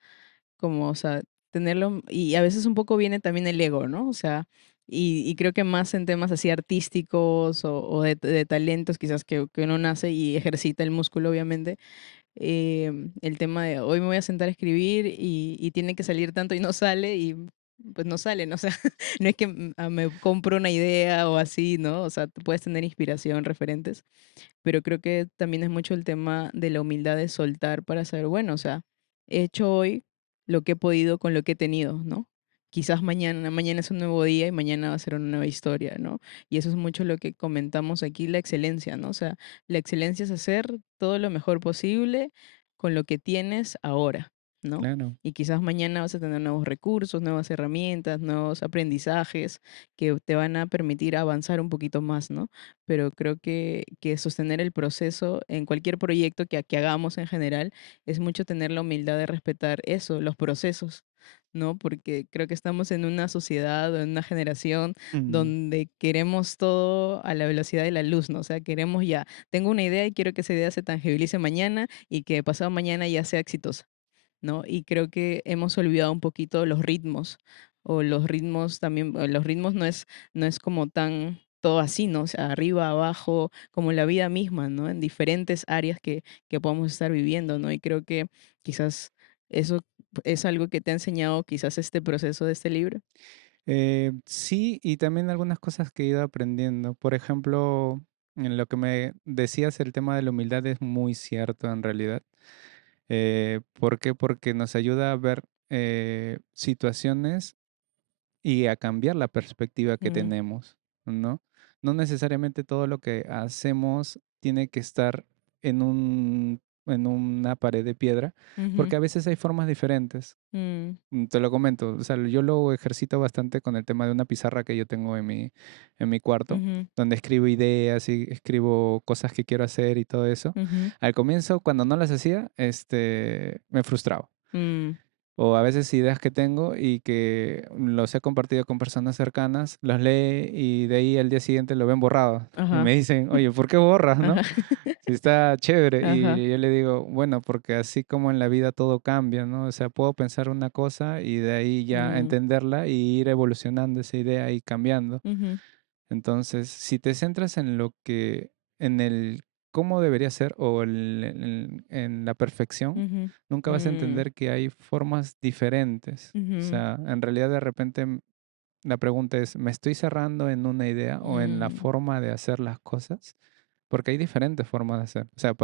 como, o sea, tenerlo, y a veces un poco viene también el ego, ¿no? O sea, y creo que más en temas así artísticos o de talentos, quizás que uno nace y ejercita el músculo, obviamente, el tema de hoy me voy a sentar a escribir y tiene que salir tanto y no sale y pues no sale, ¿no? O sea, no es que me compro una idea o así, ¿no? O sea, tú puedes tener inspiración, referentes, pero creo que también es mucho el tema de la humildad de soltar para saber, bueno, o sea, he hecho hoy lo que he podido con lo que he tenido, ¿no? Quizás mañana es un nuevo día y mañana va a ser una nueva historia, ¿no? Y eso es mucho lo que comentamos aquí, la excelencia, ¿no? O sea, la excelencia es hacer todo lo mejor posible con lo que tienes ahora, ¿no? claro. Y quizás mañana vas a tener nuevos recursos, nuevas herramientas, nuevos aprendizajes que te van a permitir avanzar un poquito más, ¿no? Pero creo que sostener el proceso en cualquier proyecto que hagamos en general es mucho tener la humildad de respetar eso, los procesos, ¿no? Porque creo que estamos en una sociedad o en una generación Mm, donde queremos todo a la velocidad de la luz, ¿no? O sea, queremos ya, tengo una idea y quiero que esa idea se tangibilice mañana y que pasado mañana ya sea exitosa, ¿no? Y creo que hemos olvidado un poquito los ritmos, o los ritmos también, o los ritmos no es como tan todo así, ¿no? O sea, arriba, abajo, como la vida misma, ¿no? En diferentes áreas que podamos estar viviendo, ¿no? Y creo que quizás eso es algo que te ha enseñado quizás este proceso de este libro. sí, y también algunas cosas que he ido aprendiendo. Por ejemplo, en lo que me decías, el tema de la humildad es muy cierto en realidad. ¿Por qué? Porque nos ayuda a ver situaciones y a cambiar la perspectiva que Mm, tenemos, ¿no? No necesariamente todo lo que hacemos tiene que estar en una pared de piedra, ujú, porque a veces hay formas diferentes. mm, Te lo comento, o sea, yo lo ejercito bastante con el tema de una pizarra que yo tengo en mi cuarto, ujú, donde escribo ideas y escribo cosas que quiero hacer y todo eso. ujú, Al comienzo, cuando no las hacía, me frustraba. mm, O a veces ideas que tengo y que los he compartido con personas cercanas, los lee y de ahí al día siguiente lo ven borrado. Y ajá, me dicen, oye, ¿por qué borras, no? ajá, Si está chévere. ajá, Y yo le digo, bueno, porque así como en la vida todo cambia, ¿no? O sea, puedo pensar una cosa y de ahí ya mm, entenderla y ir evolucionando esa idea y cambiando. ujú, Entonces, si te centras en lo que, en el cómo debería ser o en la perfección, ujú, nunca vas a mm, entender que hay formas diferentes. O ujú, sea, en realidad de repente la pregunta es, ¿me estoy cerrando en una idea o en la mm, forma de hacer las cosas? Porque hay diferentes formas de hacer. O sea,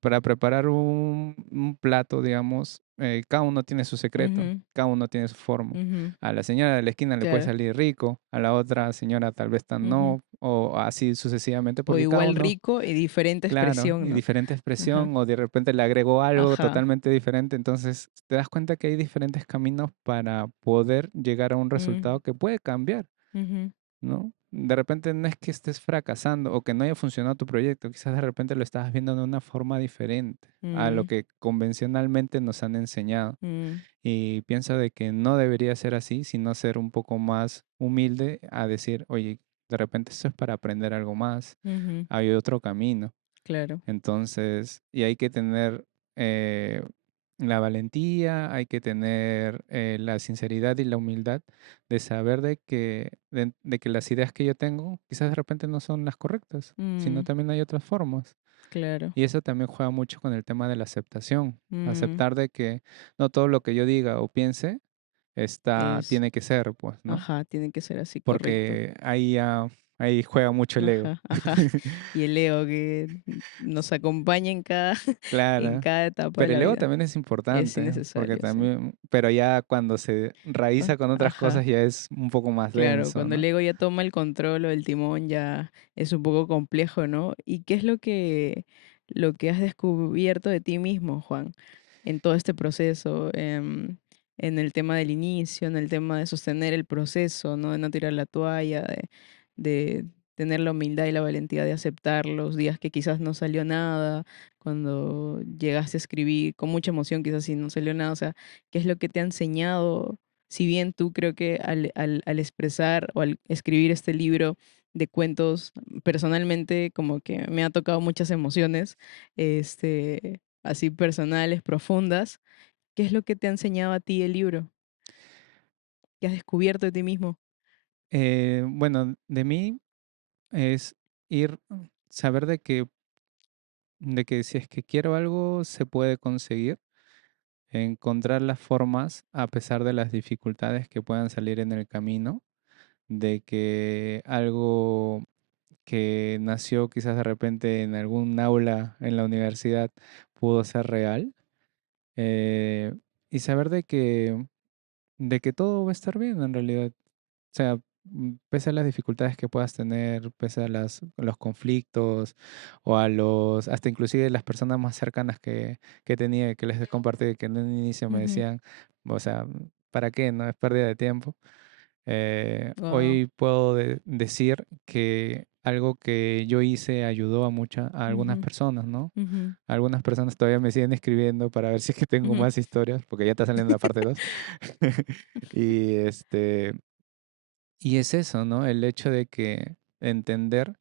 para preparar un plato, digamos, cada uno tiene su secreto, ujú, cada uno tiene su forma. ujú, A la señora de la esquina le puede claro, salir rico, a la otra señora tal vez tan ujú. no, o así sucesivamente, O porque cada igual uno, rico y diferente claro, expresión, y ¿no? diferente Ajá, expresión, o de repente le agregó algo ajá, totalmente diferente. Entonces, te das cuenta que hay diferentes caminos para poder llegar a un mm, resultado que puede cambiar. ujú, ¿No? De repente no es que estés fracasando o que no haya funcionado tu proyecto, quizás de repente lo estás viendo de una forma diferente a lo mm, que convencionalmente nos han enseñado. mm, Y pienso de que no debería ser así, sino ser un poco más humilde a decir, oye, de repente esto es para aprender algo más, ujú, hay otro camino. claro, Entonces, y hay que tener eh, la valentía, hay que tener la sinceridad y la humildad de saber de que las ideas que yo tengo quizás de repente no son las correctas, sino mm, también hay otras formas. claro, Y eso también juega mucho con el tema de la aceptación. mm, Aceptar de que no todo lo que yo diga o piense es, tiene que ser, pues, ¿no? ajá, tiene que ser así, correcto. Porque ahí juega mucho el ego. Ajá, ajá. Y el ego que nos acompaña en Claro, cada etapa de pero el la ego vida. también es Es importante, porque innecesario, sí. también, pero ya cuando se raíza con otras Ajá. cosas ya es un poco más Claro, denso, cuando el ¿no? ego ya toma el control o el timón ya es un poco complejo, ¿no? ¿Y qué es lo que has descubierto de ti mismo, Juan, en todo este proceso, en el tema del inicio, en el tema de sostener el proceso, ¿no? De no tirar la toalla, de tener la humildad y la valentía de aceptar los días que quizás no salió nada, cuando llegaste a escribir con mucha emoción, quizás si no salió nada, o sea, ¿qué es lo que te ha enseñado? Si bien tú creo que al expresar o al escribir este libro de cuentos, personalmente como que me ha tocado muchas emociones, así personales, profundas. ¿Qué es lo que te ha enseñado a ti el libro? ¿Qué has descubierto de ti mismo? Bueno, de mí es ir, saber de que si es que quiero algo, se puede conseguir, encontrar las formas a pesar de las dificultades que puedan salir en el camino, de que algo que nació quizás de repente en algún aula en la universidad pudo ser real, eh, y saber de que todo va a estar bien en realidad. O sea, pese a las dificultades que puedas tener, pese a los conflictos o a hasta inclusive las personas más cercanas que tenía, que les he compartido, que en un inicio me Ujú. decían, o sea, ¿para qué? No es pérdida de tiempo. Guau. Hoy puedo decir que algo que yo hice ayudó a algunas Ujú, personas, ¿no? ujú, Algunas personas todavía me siguen escribiendo para ver si es que tengo ujú, más historias, porque ya está saliendo la parte 2. Y y es eso, ¿no? El hecho de que entender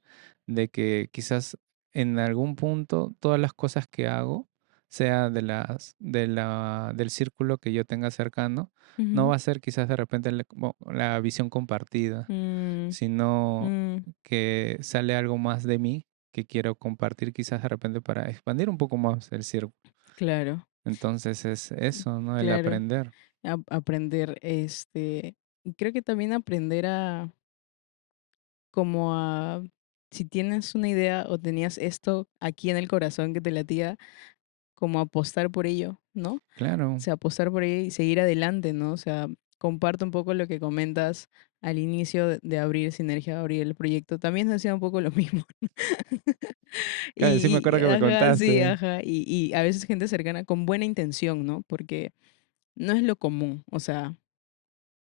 de que quizás en algún punto todas las cosas que hago, sea del círculo que yo tenga cercano, no ujú. va a ser quizás de repente como la visión compartida, Mm, sino mm, que sale algo más de mí que quiero compartir quizás de repente para expandir un poco más el círculo. claro, Entonces es eso, ¿no? El claro. aprender. Aprender, y creo que también aprender como si tienes una idea o tenías esto aquí en el corazón que te latía, como apostar por ello, ¿no? O Claro, sea, apostar por ello y seguir adelante, ¿no? O sea, comparto un poco lo que comentas al inicio de abrir Sinergia, abrir el proyecto. También decía un poco lo mismo. claro, sí me acuerdo que me Ajá, sí, contaste. ajá. Y a veces gente cercana con buena intención, ¿no? Porque no es lo común, o sea,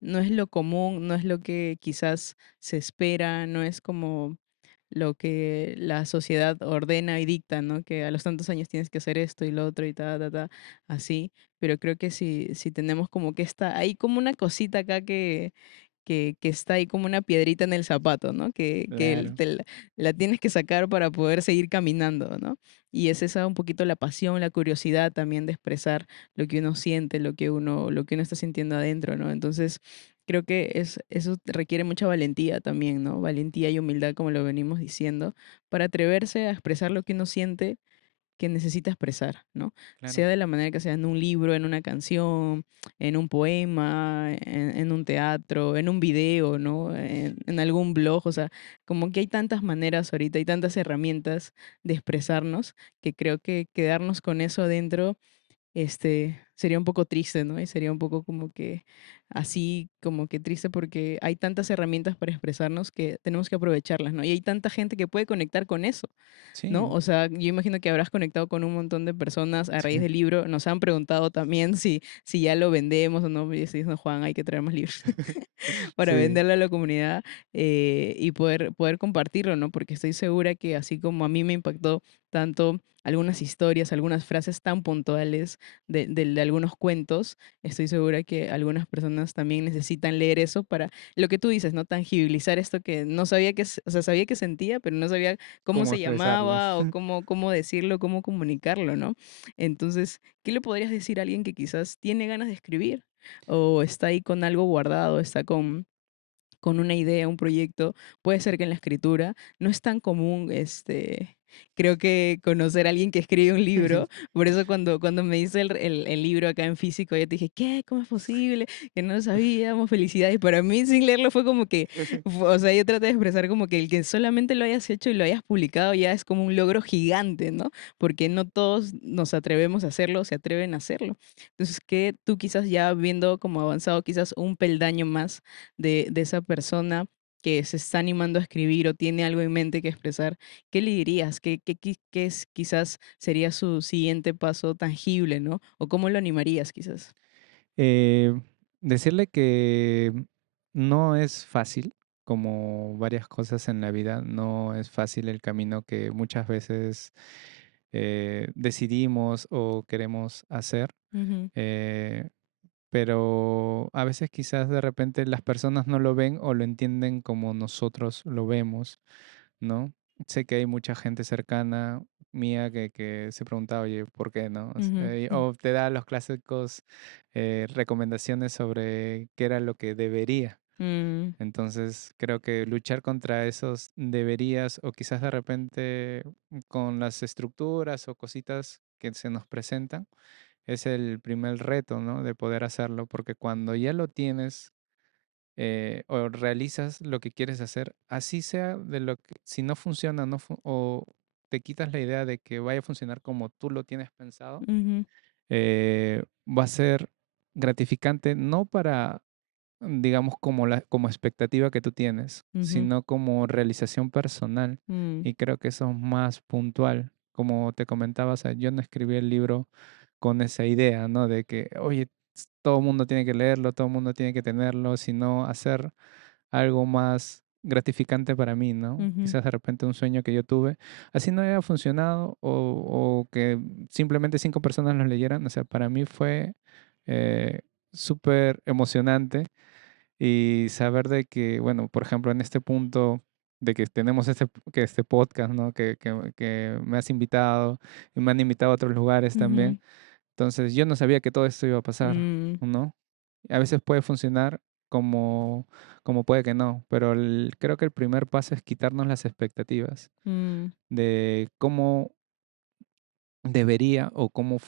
no es lo común, no es lo que quizás se espera, no es como lo que la sociedad ordena y dicta, ¿no? Que a los tantos años tienes que hacer esto y lo otro y así. Pero creo que si tenemos como que hay como una cosita acá que está ahí como una piedrita en el zapato, ¿no? Que Claro, la tienes que sacar para poder seguir caminando, ¿no? Y es esa un poquito la pasión, la curiosidad también de expresar lo que uno siente, lo que uno está sintiendo adentro, ¿no? Entonces, creo que eso requiere mucha valentía también, ¿no? Valentía y humildad, como lo venimos diciendo, para atreverse a expresar lo que uno siente que necesita expresar, ¿no? claro. Sea de la manera que sea, en un libro, en una canción, en un poema, en un teatro, en un video, ¿no? En algún blog, o sea, como que hay tantas maneras ahorita, hay tantas herramientas de expresarnos que creo que quedarnos con eso adentro sería un poco triste, ¿no? Y sería un poco como que así, como que triste porque hay tantas herramientas para expresarnos que tenemos que aprovecharlas, ¿no? Y hay tanta gente que puede conectar con eso. ¿No? Sí, O sea, yo imagino que habrás conectado con un montón de personas a raíz sí, del libro. Nos han preguntado también si ya lo vendemos o no. Y si dicen, Juan, hay que traer más libros para sí, venderlo a la comunidad y poder compartirlo, ¿no? Porque estoy segura que así como a mí me impactó tanto algunas historias, algunas frases tan puntuales de algunos cuentos, estoy segura que algunas personas también necesitan leer eso para lo que tú dices, ¿no? Tangibilizar esto que no sabía o sea, sabía que sentía, pero no sabía cómo cómo se expresarlo. llamaba o cómo decirlo, cómo comunicarlo, ¿no? Entonces, ¿qué le podrías decir a alguien que quizás tiene ganas de escribir o está ahí con algo guardado, está con una idea, un proyecto? Puede ser que en la escritura no es tan común, creo que conocer a alguien que escribe un libro. Por eso cuando me dice el libro acá en físico, yo te dije, ¿qué? ¿Cómo es posible? Que no lo sabíamos, felicidades. Y para mí sin leerlo fue como que, o sea, yo traté de expresar como que el que solamente lo hayas hecho y lo hayas publicado ya es como un logro gigante, ¿no? Porque no todos nos atrevemos a hacerlo, se atreven a hacerlo. Entonces, que tú quizás ya viendo como avanzado quizás un peldaño más de esa persona que se está animando a escribir o tiene algo en mente que expresar, ¿qué le dirías? ¿Qué es, quizás sería su siguiente paso tangible, ¿no? ¿O cómo lo animarías quizás? Eh, Decirle que no es fácil como varias cosas en la vida, no es fácil el camino que muchas veces decidimos o queremos hacer. Ujú, eh, pero a veces quizás de repente las personas no lo ven o lo entienden como nosotros lo vemos, ¿no? Sé que hay mucha gente cercana mía que se pregunta, oye, ¿por qué no? ujú, O te da los clásicos recomendaciones sobre qué era lo que debería. mm, Entonces, creo que luchar contra esos deberías o quizás de repente con las estructuras o cositas que se nos presentan, es el primer reto, ¿no? De poder hacerlo, porque cuando ya lo tienes o realizas lo que quieres hacer, así sea de lo que, si no funciona o te quitas la idea de que vaya a funcionar como tú lo tienes pensado, ujú, va a ser gratificante no para digamos, como expectativa que tú tienes, ujú, sino como realización personal. mm, Y creo que eso es más puntual. Como te comentaba, o sea, yo no escribí el libro con esa idea, ¿no? De que, oye, todo el mundo tiene que leerlo, todo el mundo tiene que tenerlo, sino hacer algo más gratificante para mí, ¿no? ujú, Quizás de repente un sueño que yo tuve, así no haya funcionado o que simplemente 5 personas lo leyeran, o sea, para mí fue eh, súper emocionante y saber de que, bueno, por ejemplo, en este punto de que tenemos este podcast, ¿no? Que me has invitado y me han invitado a otros lugares también. ujú, Entonces, yo no sabía que todo esto iba a pasar, mm, ¿no? A veces puede funcionar como puede que no, pero creo que el primer paso es quitarnos las expectativas mm, de cómo debería o cómo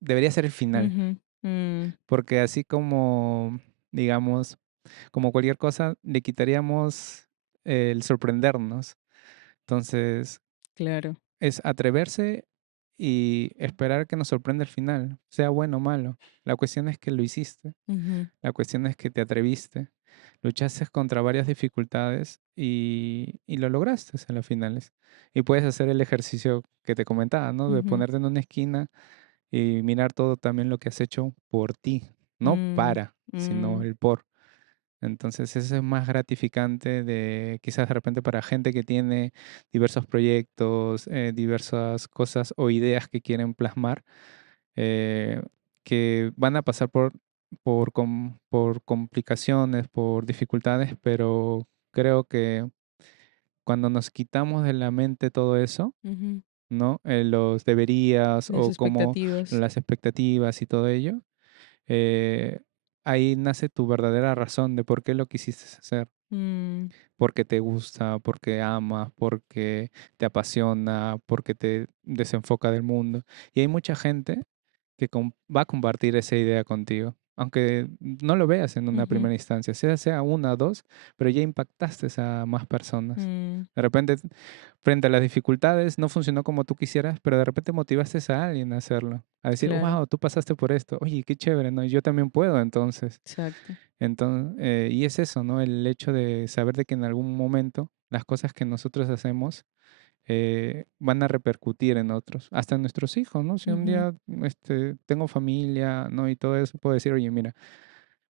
debería ser el final. ujú, mm, Porque así como, digamos, como cualquier cosa, le quitaríamos el sorprendernos. Entonces, claro, es atreverse y esperar que nos sorprenda el final, sea bueno o malo. La cuestión es que lo hiciste, ujú, la cuestión es que te atreviste, luchaste contra varias dificultades y lo lograste en las finales. Y puedes hacer el ejercicio que te comentaba, ¿no? De ujú, ponerte en una esquina y mirar todo también lo que has hecho por ti, no mm, para, sino mm, el por. Entonces, eso es más gratificante de quizás de repente para gente que tiene diversos proyectos, diversas cosas o ideas que quieren plasmar, eh, que van a pasar por complicaciones, por dificultades, pero creo que cuando nos quitamos de la mente todo eso, ujú, ¿no? Los deberías las o como expectativas, las expectativas y todo ello, eh, ahí nace tu verdadera razón de por qué lo quisiste hacer. mm, Porque te gusta, porque amas, porque te apasiona, porque te desenfoca del mundo. Y hay mucha gente que va a compartir esa idea contigo, aunque no lo veas en una ujú, primera instancia, sea una o dos, pero ya impactaste a más personas. mm, De repente, frente a las dificultades, no funcionó como tú quisieras, pero de repente motivaste a alguien a hacerlo, a decir, claro, wow, tú pasaste por esto, oye, qué chévere, ¿no? Yo también puedo, entonces. exacto, Entonces, y es eso, ¿no? El hecho de saber de que en algún momento las cosas que nosotros hacemos van a repercutir en otros, hasta en nuestros hijos, ¿no? Si un ujú, día tengo familia, ¿no? Y todo eso, puedo decir, oye, mira,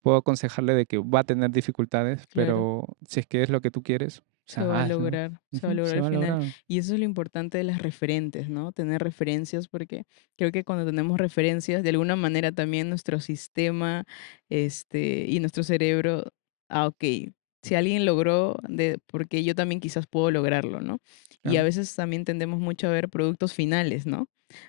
puedo aconsejarle de que va a tener dificultades, claro. pero si es que es lo que tú quieres, o Se va a sea, hazlo. lograr, se va a Ujú, lograr se al va a final. lograr. Y eso es lo importante de las referentes, ¿no? Tener referencias, porque creo que cuando tenemos referencias, de alguna manera también nuestro sistema, y nuestro cerebro, ok, si alguien logró, porque yo también quizás puedo lograrlo, ¿no? Y a Claro, veces también tendemos mucho a ver productos finales, ¿no?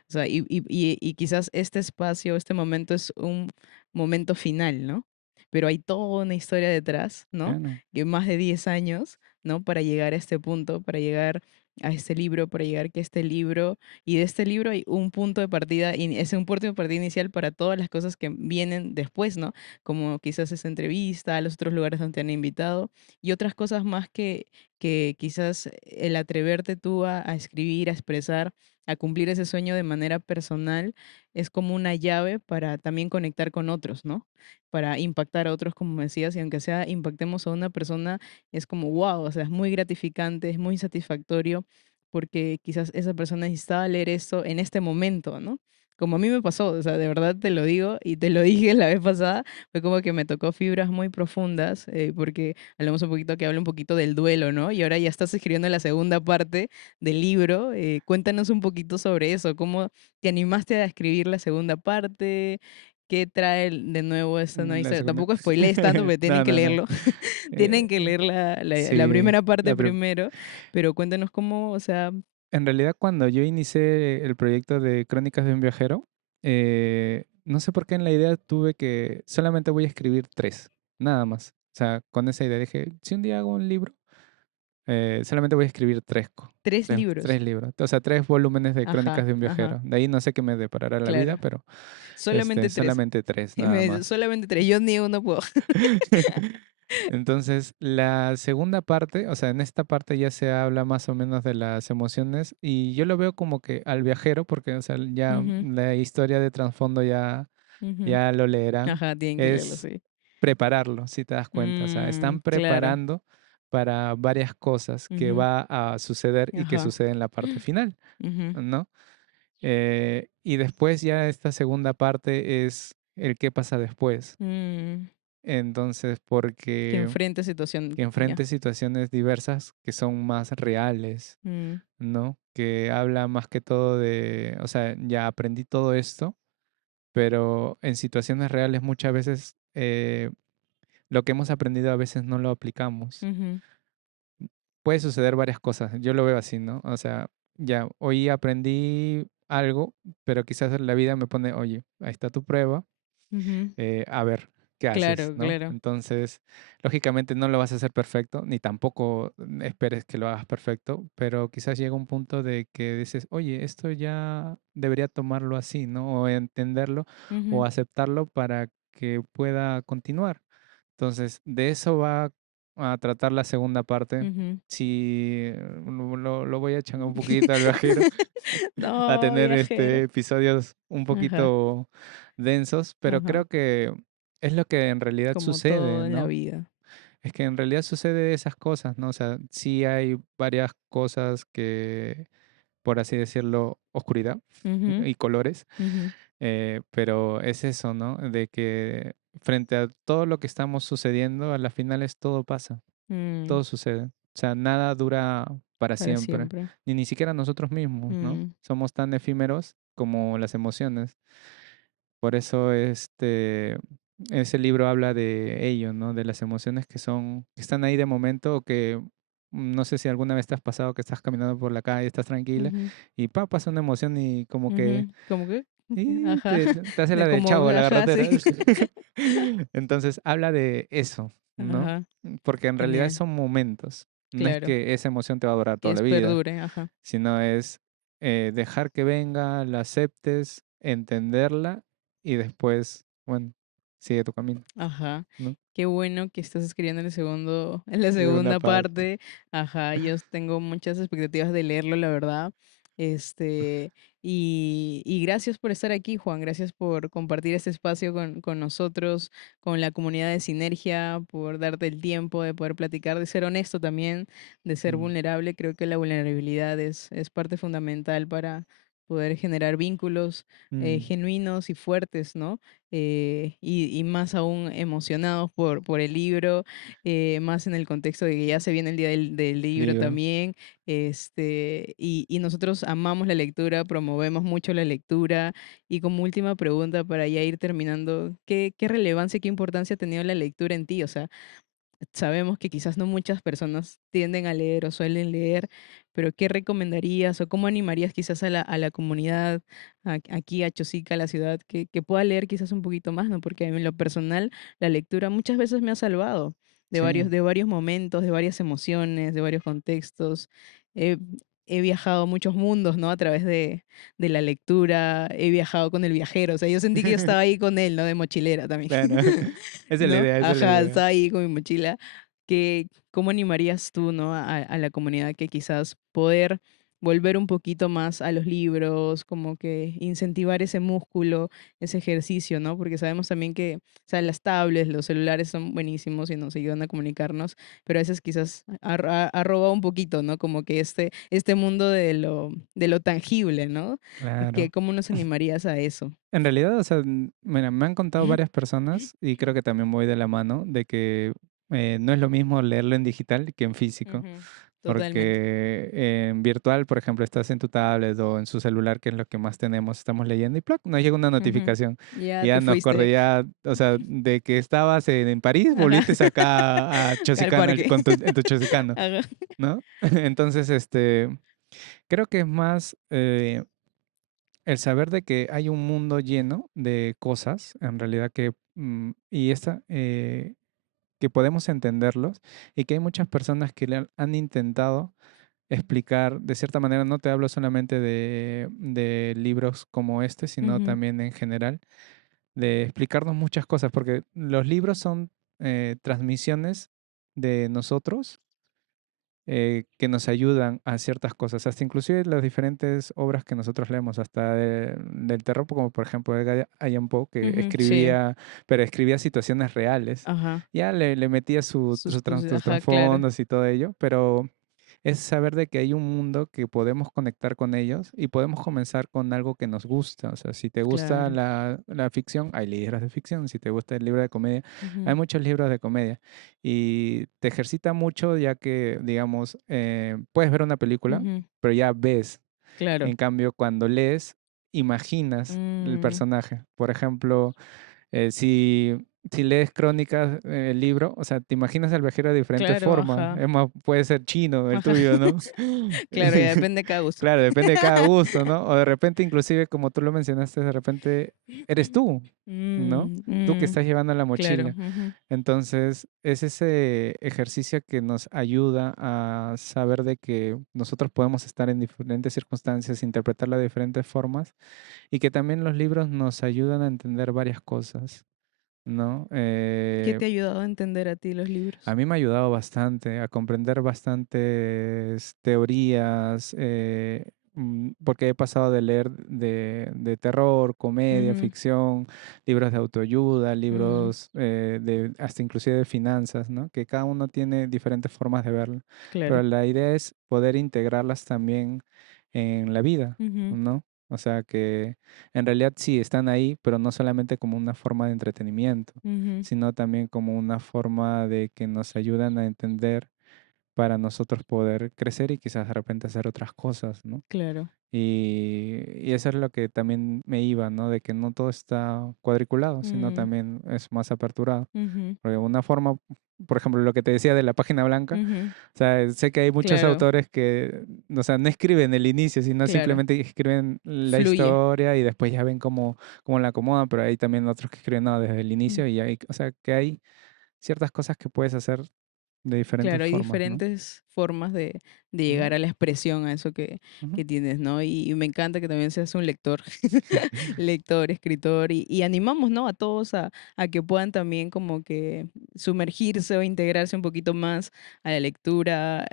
O sea, y quizás este espacio, este momento es un momento final, ¿no? Pero hay toda una historia detrás, ¿no? claro. Que más de 10 años, ¿no? Para llegar a este punto, para llegar a este libro, para llegar que este libro, y de este libro hay un punto de partida, y es un punto de partida inicial para todas las cosas que vienen después, ¿no? Como quizás esa entrevista, los otros lugares donde te han invitado, y otras cosas más que quizás el atreverte tú a escribir, a expresar, a cumplir ese sueño de manera personal, es como una llave para también conectar con otros, ¿no? Para impactar a otros, como decías, y aunque sea impactemos a una persona, es como, wow, o sea, es muy gratificante, es muy satisfactorio, porque quizás esa persona necesitaba leer esto en este momento, ¿no? como a mí me pasó, o sea, de verdad te lo digo y te lo dije la vez pasada, fue como que me tocó fibras muy profundas, porque hablamos un poquito que habla un poquito del duelo, ¿no? Y ahora ya estás escribiendo la segunda parte del libro. Cuéntanos un poquito sobre eso, cómo te animaste a escribir la segunda parte, qué trae de nuevo esta nueva La historia. segunda. Tampoco spoilees tanto, porque tienen No, que no, no. leerlo, Eh, tienen que leer la sí, primera parte la prim- primero, pero cuéntanos cómo, o sea, en realidad cuando yo inicié el proyecto de Crónicas de un viajero, no sé por qué en la idea tuve que solamente voy a escribir tres, nada más. O sea, con esa idea dije, si un día hago un libro, solamente voy a escribir tres libros. tres libros, o sea, tres volúmenes de Crónicas Ajá, de un ajá, viajero. De ahí no sé qué me deparará la vida, claro. pero Solamente 3. solamente tres, Y nada me dice: más. "Solamente 3, yo ni uno puedo". Entonces, la segunda parte, o sea, en esta parte ya se habla más o menos de las emociones y yo lo veo como que al viajero, porque, o sea, ya Ujú, la historia de trasfondo ujú. ya lo leerán, Ajá, tienen que leerlo, es sí. prepararlo, si te das cuenta, o sea, están Claro. preparando para varias cosas que Ujú. va a suceder y que Ajá. sucede en la parte final, Ujú. ¿no? Y después ya esta segunda parte es el qué pasa después. Mm, Entonces, que porque enfrente situación que ya. enfrente situaciones diversas que son más reales, Mm, ¿no? Que habla más que todo de, o sea, ya aprendí todo esto, pero en situaciones reales muchas veces lo que hemos aprendido a veces no lo aplicamos. ujú, Puede suceder varias cosas, yo lo veo así, ¿no? O sea, ya hoy aprendí algo, pero quizás la vida me pone, oye, ahí está tu prueba, ujú. a ver qué haces, Claro, ¿no? claro. Entonces, lógicamente no lo vas a hacer perfecto, ni tampoco esperes que lo hagas perfecto, pero quizás llega un punto de que dices, oye, esto ya debería tomarlo así, ¿no? O entenderlo o Ujú, aceptarlo para que pueda continuar. Entonces, de eso va a tratar la segunda parte. ujú. Si lo voy a echar un poquito al viajero, a No, tener viajero. episodios un Ajá. poquito densos, pero Ajá. creo que es lo que en realidad Como sucede, todo en la ¿no? vida. Es que en realidad sucede esas cosas, ¿no? O sea, sí hay varias cosas que, por así decirlo, oscuridad Ujú, y colores, ujú. pero es eso, ¿no? De que frente a todo lo que estamos sucediendo, a las finales todo pasa, Mm, todo sucede. O sea, nada dura para para siempre, siempre. ni siquiera nosotros mismos, ¿no? Mm, Somos tan efímeros como las emociones. Por eso ese libro habla de ello, ¿no? De las emociones que están ahí de momento o que no sé si alguna vez te has pasado que estás caminando por la calle, estás tranquila ujú, y pasa una emoción y como que ujú. ¿Cómo que? y Ajá. te hace la De de como chavo a la ajá, sí. carretera. Entonces habla de eso, ¿no? Ajá, Porque en realidad genial. son momentos. No es Claro, que esa emoción te va a durar que toda la es vida, perdure, ajá. sino es dejar que venga, la aceptes, entenderla y después, bueno, sigue tu camino, Ajá. ¿no? Qué bueno que estás escribiendo en la Segunda segunda parte. parte. Ajá, yo tengo muchas expectativas de leerlo, la verdad. Este, y gracias por estar aquí, Juan. Gracias por compartir este espacio con nosotros, con la comunidad de Sinergia, por darte el tiempo de poder platicar, de ser honesto también, de ser Mm, vulnerable. Creo que la vulnerabilidad es parte fundamental para poder generar vínculos mm, genuinos y fuertes, ¿no? Y más aún emocionados por el libro, más en el contexto de que ya se viene el día del libro libro. también, y nosotros amamos la lectura, promovemos mucho la lectura, y como última pregunta para ya ir terminando, ¿qué relevancia, qué importancia ha tenido la lectura en ti? O sea, sabemos que quizás no muchas personas tienden a leer o suelen leer, pero ¿qué recomendarías o cómo animarías quizás a la comunidad aquí a Chosica, a la ciudad, que pueda leer quizás un poquito más, ¿no? Porque en lo personal la lectura muchas veces me ha salvado Sí, de varios momentos, de varias emociones, de varios contextos. He, he viajado a muchos mundos, ¿no? A través de la lectura, he viajado con el viajero, o sea, yo sentí que yo estaba ahí con él, ¿no? De mochilera también. claro. Esa es la ¿No? idea, esa es la Ajá, idea. estaba ahí con mi mochila. ¿Cómo animarías tú, no, a la comunidad que quizás poder volver un poquito más a los libros, como que incentivar ese músculo, ese ejercicio, ¿no? Porque sabemos también que, o sea, las tablets, los celulares son buenísimos y nos ayudan a comunicarnos, pero a veces quizás ha robado un poquito, ¿no? Como que este mundo de lo tangible, ¿no? Que, Claro. ¿cómo nos animarías a eso? En realidad, o sea, mira, me han contado varias personas y creo que también voy de la mano de que no es lo mismo leerlo en digital que en físico. Ujú, totalmente. Porque en virtual, por ejemplo, estás en tu tablet o en su celular, que es lo que más tenemos, estamos leyendo y ¡plac! Nos llega una Ujú. notificación. Ya Y ya te nos acordé fuiste ya, o sea, de que estabas en París, ajá, volviste acá a al Chosicano, parque. en tu Chosicano, Ajá. ¿no? Entonces, creo que es más el saber de que hay un mundo lleno de cosas, en realidad que, y que podemos entenderlos y que hay muchas personas que han intentado explicar, de cierta manera, no te hablo solamente de libros como este, sino Ujú, también en general, de explicarnos muchas cosas, porque los libros son transmisiones de nosotros que nos ayudan a ciertas cosas, hasta inclusive las diferentes obras que nosotros leemos, hasta del terror, como por ejemplo Edgar Allan Poe, que ujú, sí, escribía, pero escribía situaciones reales. ajá. Ya le metía sus Ajá, claro. trasfondos y todo ello, pero es saber de que hay un mundo que podemos conectar con ellos y podemos comenzar con algo que nos gusta. O sea, si te gusta Claro. la ficción, hay libros de ficción. Si te gusta el libro de comedia, hay Ujú, muchos libros de comedia. Y te ejercita mucho ya que, digamos, puedes ver una película, ujú, pero ya ves. claro. En cambio, cuando lees, imaginas el Mm, personaje. Por ejemplo, si lees crónicas, el libro, o sea, te imaginas al viajero de diferentes claro, formas. ajá, Es más, puede ser chino el ajá. tuyo, ¿no? Claro, ya depende de cada gusto. Claro, depende de cada gusto, ¿no? O de repente, inclusive, como tú lo mencionaste, de repente eres tú, ¿no? Tú que estás llevando la Claro, mochila. ujú, Entonces, es ese ejercicio que nos ayuda a saber de que nosotros podemos estar en diferentes circunstancias, interpretarla de diferentes formas y que también los libros nos ayudan a entender varias cosas, ¿no? ¿qué te ha ayudado a entender a ti los A libros? mí me ha ayudado bastante a comprender bastantes teorías, porque he pasado de leer de terror, comedia, Ujú, ficción, libros de autoayuda, mm, libros hasta inclusive de finanzas, ¿no? Que cada uno tiene diferentes formas de verlo. Pero claro. la idea es poder integrarlas también en la vida, Ujú, ¿no? O sea que en realidad sí están ahí, pero no solamente como una forma de entretenimiento ujú, sino también como una forma de que nos ayudan a entender para nosotros poder crecer y quizás de repente hacer otras cosas, ¿no? claro. Y eso es lo que también me iba, ¿no? De que no todo está cuadriculado, sino Mm, también es más aperturado. ujú, Porque una forma, por ejemplo, lo que te decía de la página blanca, ujú, o sea, sé que hay muchos claro, autores que, o sea, no escriben el inicio, sino claro. simplemente escriben la Fluye. historia y después ya ven cómo la acomodan, pero hay también otros que escriben no, desde el Mm, inicio y hay, o sea, que hay ciertas cosas que puedes hacer de diferentes claro, hay formas, ¿no? diferentes formas de Ujú, llegar a la expresión, a eso ujú. que tienes, ¿no? Y me encanta que también seas un lector, lector, escritor, y animamos, ¿no? A todos a que puedan también como que sumergirse o integrarse un poquito más a la lectura.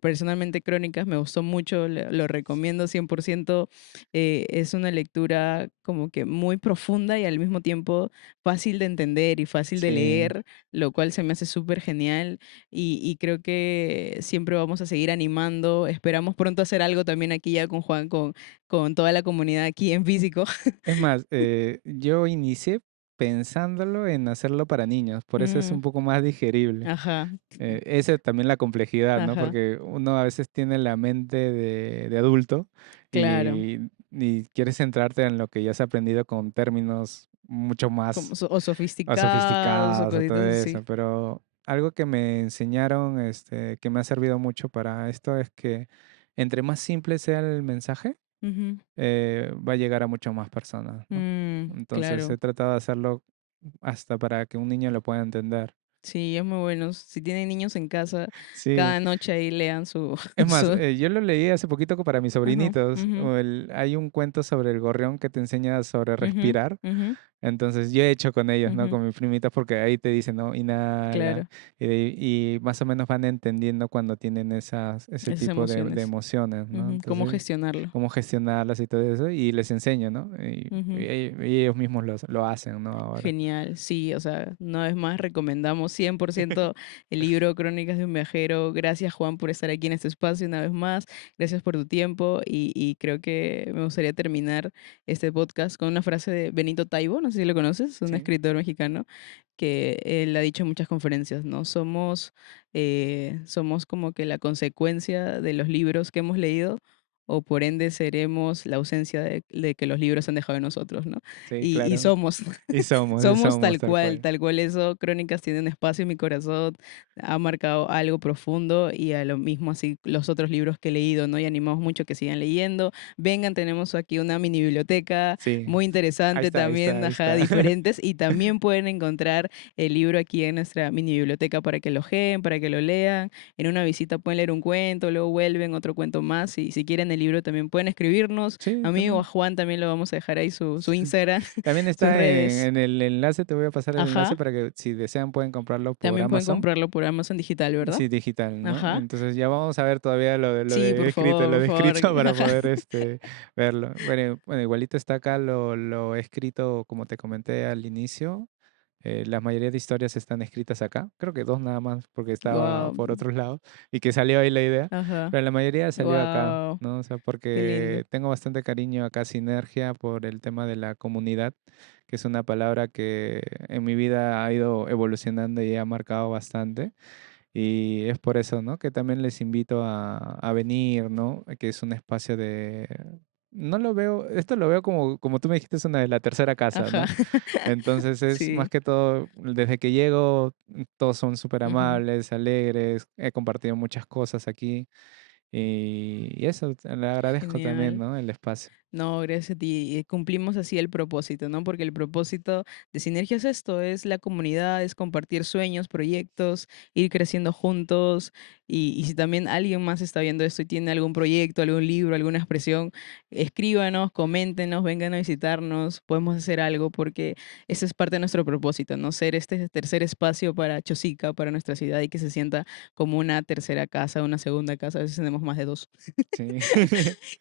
Personalmente, Crónicas me gustó mucho, lo recomiendo 100%. Es una lectura como que muy profunda y al mismo tiempo fácil de entender y fácil de Sí, leer, lo cual se me hace súper genial y creo que siempre vamos a seguir animando. Esperamos pronto hacer algo también aquí ya con Juan, con toda la comunidad aquí en físico. es más, yo inicié pensándolo en hacerlo para niños, por eso es Mm, un poco más digerible. ajá, Esa es también la complejidad, ¿no? ajá, Porque uno a veces tiene la mente de adulto claro. y quieres centrarte en lo que ya has aprendido con términos mucho Como más o o sofisticados o sofisticados o todo cositas eso, así. pero algo que me enseñaron, que me ha servido mucho para esto es que entre más simple sea el mensaje, Ujú, va a llegar a muchas más personas, ¿no? Entonces claro. he tratado de hacerlo hasta para que un niño lo pueda entender. Sí, es muy bueno. Si tienen niños en casa, Sí, cada noche ahí lean su, es más, su. yo lo leí hace poquito para mis Ajá, sobrinitos. ujú, Hay un cuento sobre el gorrión que te enseña sobre ujú, respirar. ujú. Entonces, yo he hecho con ellos, ¿no? Ujú. Con mis primitas, porque ahí te dicen, ¿no? Inhala, Claro, y más o menos van entendiendo cuando tienen ese esas tipo de emociones. emociones, ¿no? Ujú. Cómo Entonces, gestionarlo. cómo gestionarlas y todo eso, y les enseño, ¿no? Ujú. Y ellos mismos lo hacen, ¿no? Ahora. Genial, sí, o sea, una vez más recomendamos 100% el libro Crónicas de un viajero. Gracias, Juan, por estar aquí en este espacio una vez más. Gracias por tu tiempo y creo que me gustaría terminar este podcast con una frase de Benito Taibo, no sé si lo conoces, un Sí, escritor mexicano, que él ha dicho en muchas conferencias, ¿no? Somos como que la consecuencia de los libros que hemos leído o por ende seremos la ausencia de que los libros han dejado en nosotros, ¿no? sí, Y claro. somos. Y Somos somos tal cual. tal cual eso. Crónicas tiene un espacio en mi corazón, ha marcado algo profundo y a lo mismo así los otros libros que he leído, ¿no? Y animamos mucho que sigan leyendo. Vengan, tenemos aquí una mini biblioteca Sí, muy ahí interesante está, ahí está, también, ahí ajá, está. diferentes. Y también pueden encontrar el libro aquí en nuestra mini biblioteca para que lo ojeen, para que lo lean. En una visita pueden leer un cuento, luego vuelven, otro cuento más. Y si quieren el libro también pueden escribirnos. Sí, A mí o a también. Juan también lo vamos a dejar ahí su Instagram, También sus está redes. en el enlace, te voy a pasar el enlace Ajá. para que si desean pueden comprarlo por También pueden Amazon. comprarlo por Amazon digital, ¿verdad? Sí, digital, ¿no? Ajá. Entonces ya vamos a ver todavía lo Sí, de escrito, lo por de favor. escrito para Ajá. poder verlo. Bueno, igualito está acá lo he escrito, como te comenté al inicio. La mayoría de historias están escritas acá. Creo que dos nada más, porque estaba Guau. por otros lados y que salió ahí la idea. Ajá. Pero la mayoría salió acá, Guau. ¿no? O sea, Qué lindo. porque tengo bastante cariño acá a Sinergia por el tema de la comunidad, que es una palabra que en mi vida ha ido evolucionando y ha marcado bastante. Y es por eso, ¿no? Que también les invito a venir, ¿no? Que es un espacio de... No lo veo, esto lo veo como tú me dijiste, es una de la tercera casa, Ajá. ¿no? Entonces es más Sí. que todo, desde que llego, todos son súper Ujú. amables, alegres, he compartido muchas cosas aquí y eso, le agradezco también, Genial. ¿no? El espacio. No, gracias a ti. Cumplimos así el propósito, ¿no? Porque el propósito de Sinergia es esto, es la comunidad, es compartir sueños, proyectos, ir creciendo juntos. Y si también alguien más está viendo esto y tiene algún proyecto, algún libro, alguna expresión, escríbanos, coméntenos, vengan a visitarnos, podemos hacer algo porque ese es parte de nuestro propósito, ¿no? Ser este tercer espacio para Chosica, para nuestra ciudad y que se sienta como una tercera casa, una segunda casa, a veces tenemos más de dos. Sí.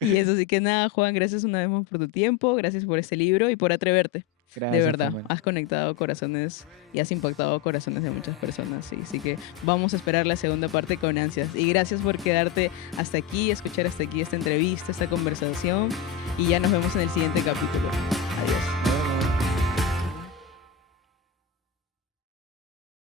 Y eso, así que nada, Juan, gracias una vez más por tu tiempo, gracias por este libro y por atreverte. De Gracias, verdad, Pamela. has conectado corazones y has impactado corazones de muchas personas, sí. Así que vamos a esperar la segunda parte con ansias. Y gracias por quedarte hasta aquí, escuchar hasta aquí esta entrevista, esta conversación. Y ya nos vemos en el siguiente capítulo. Adiós.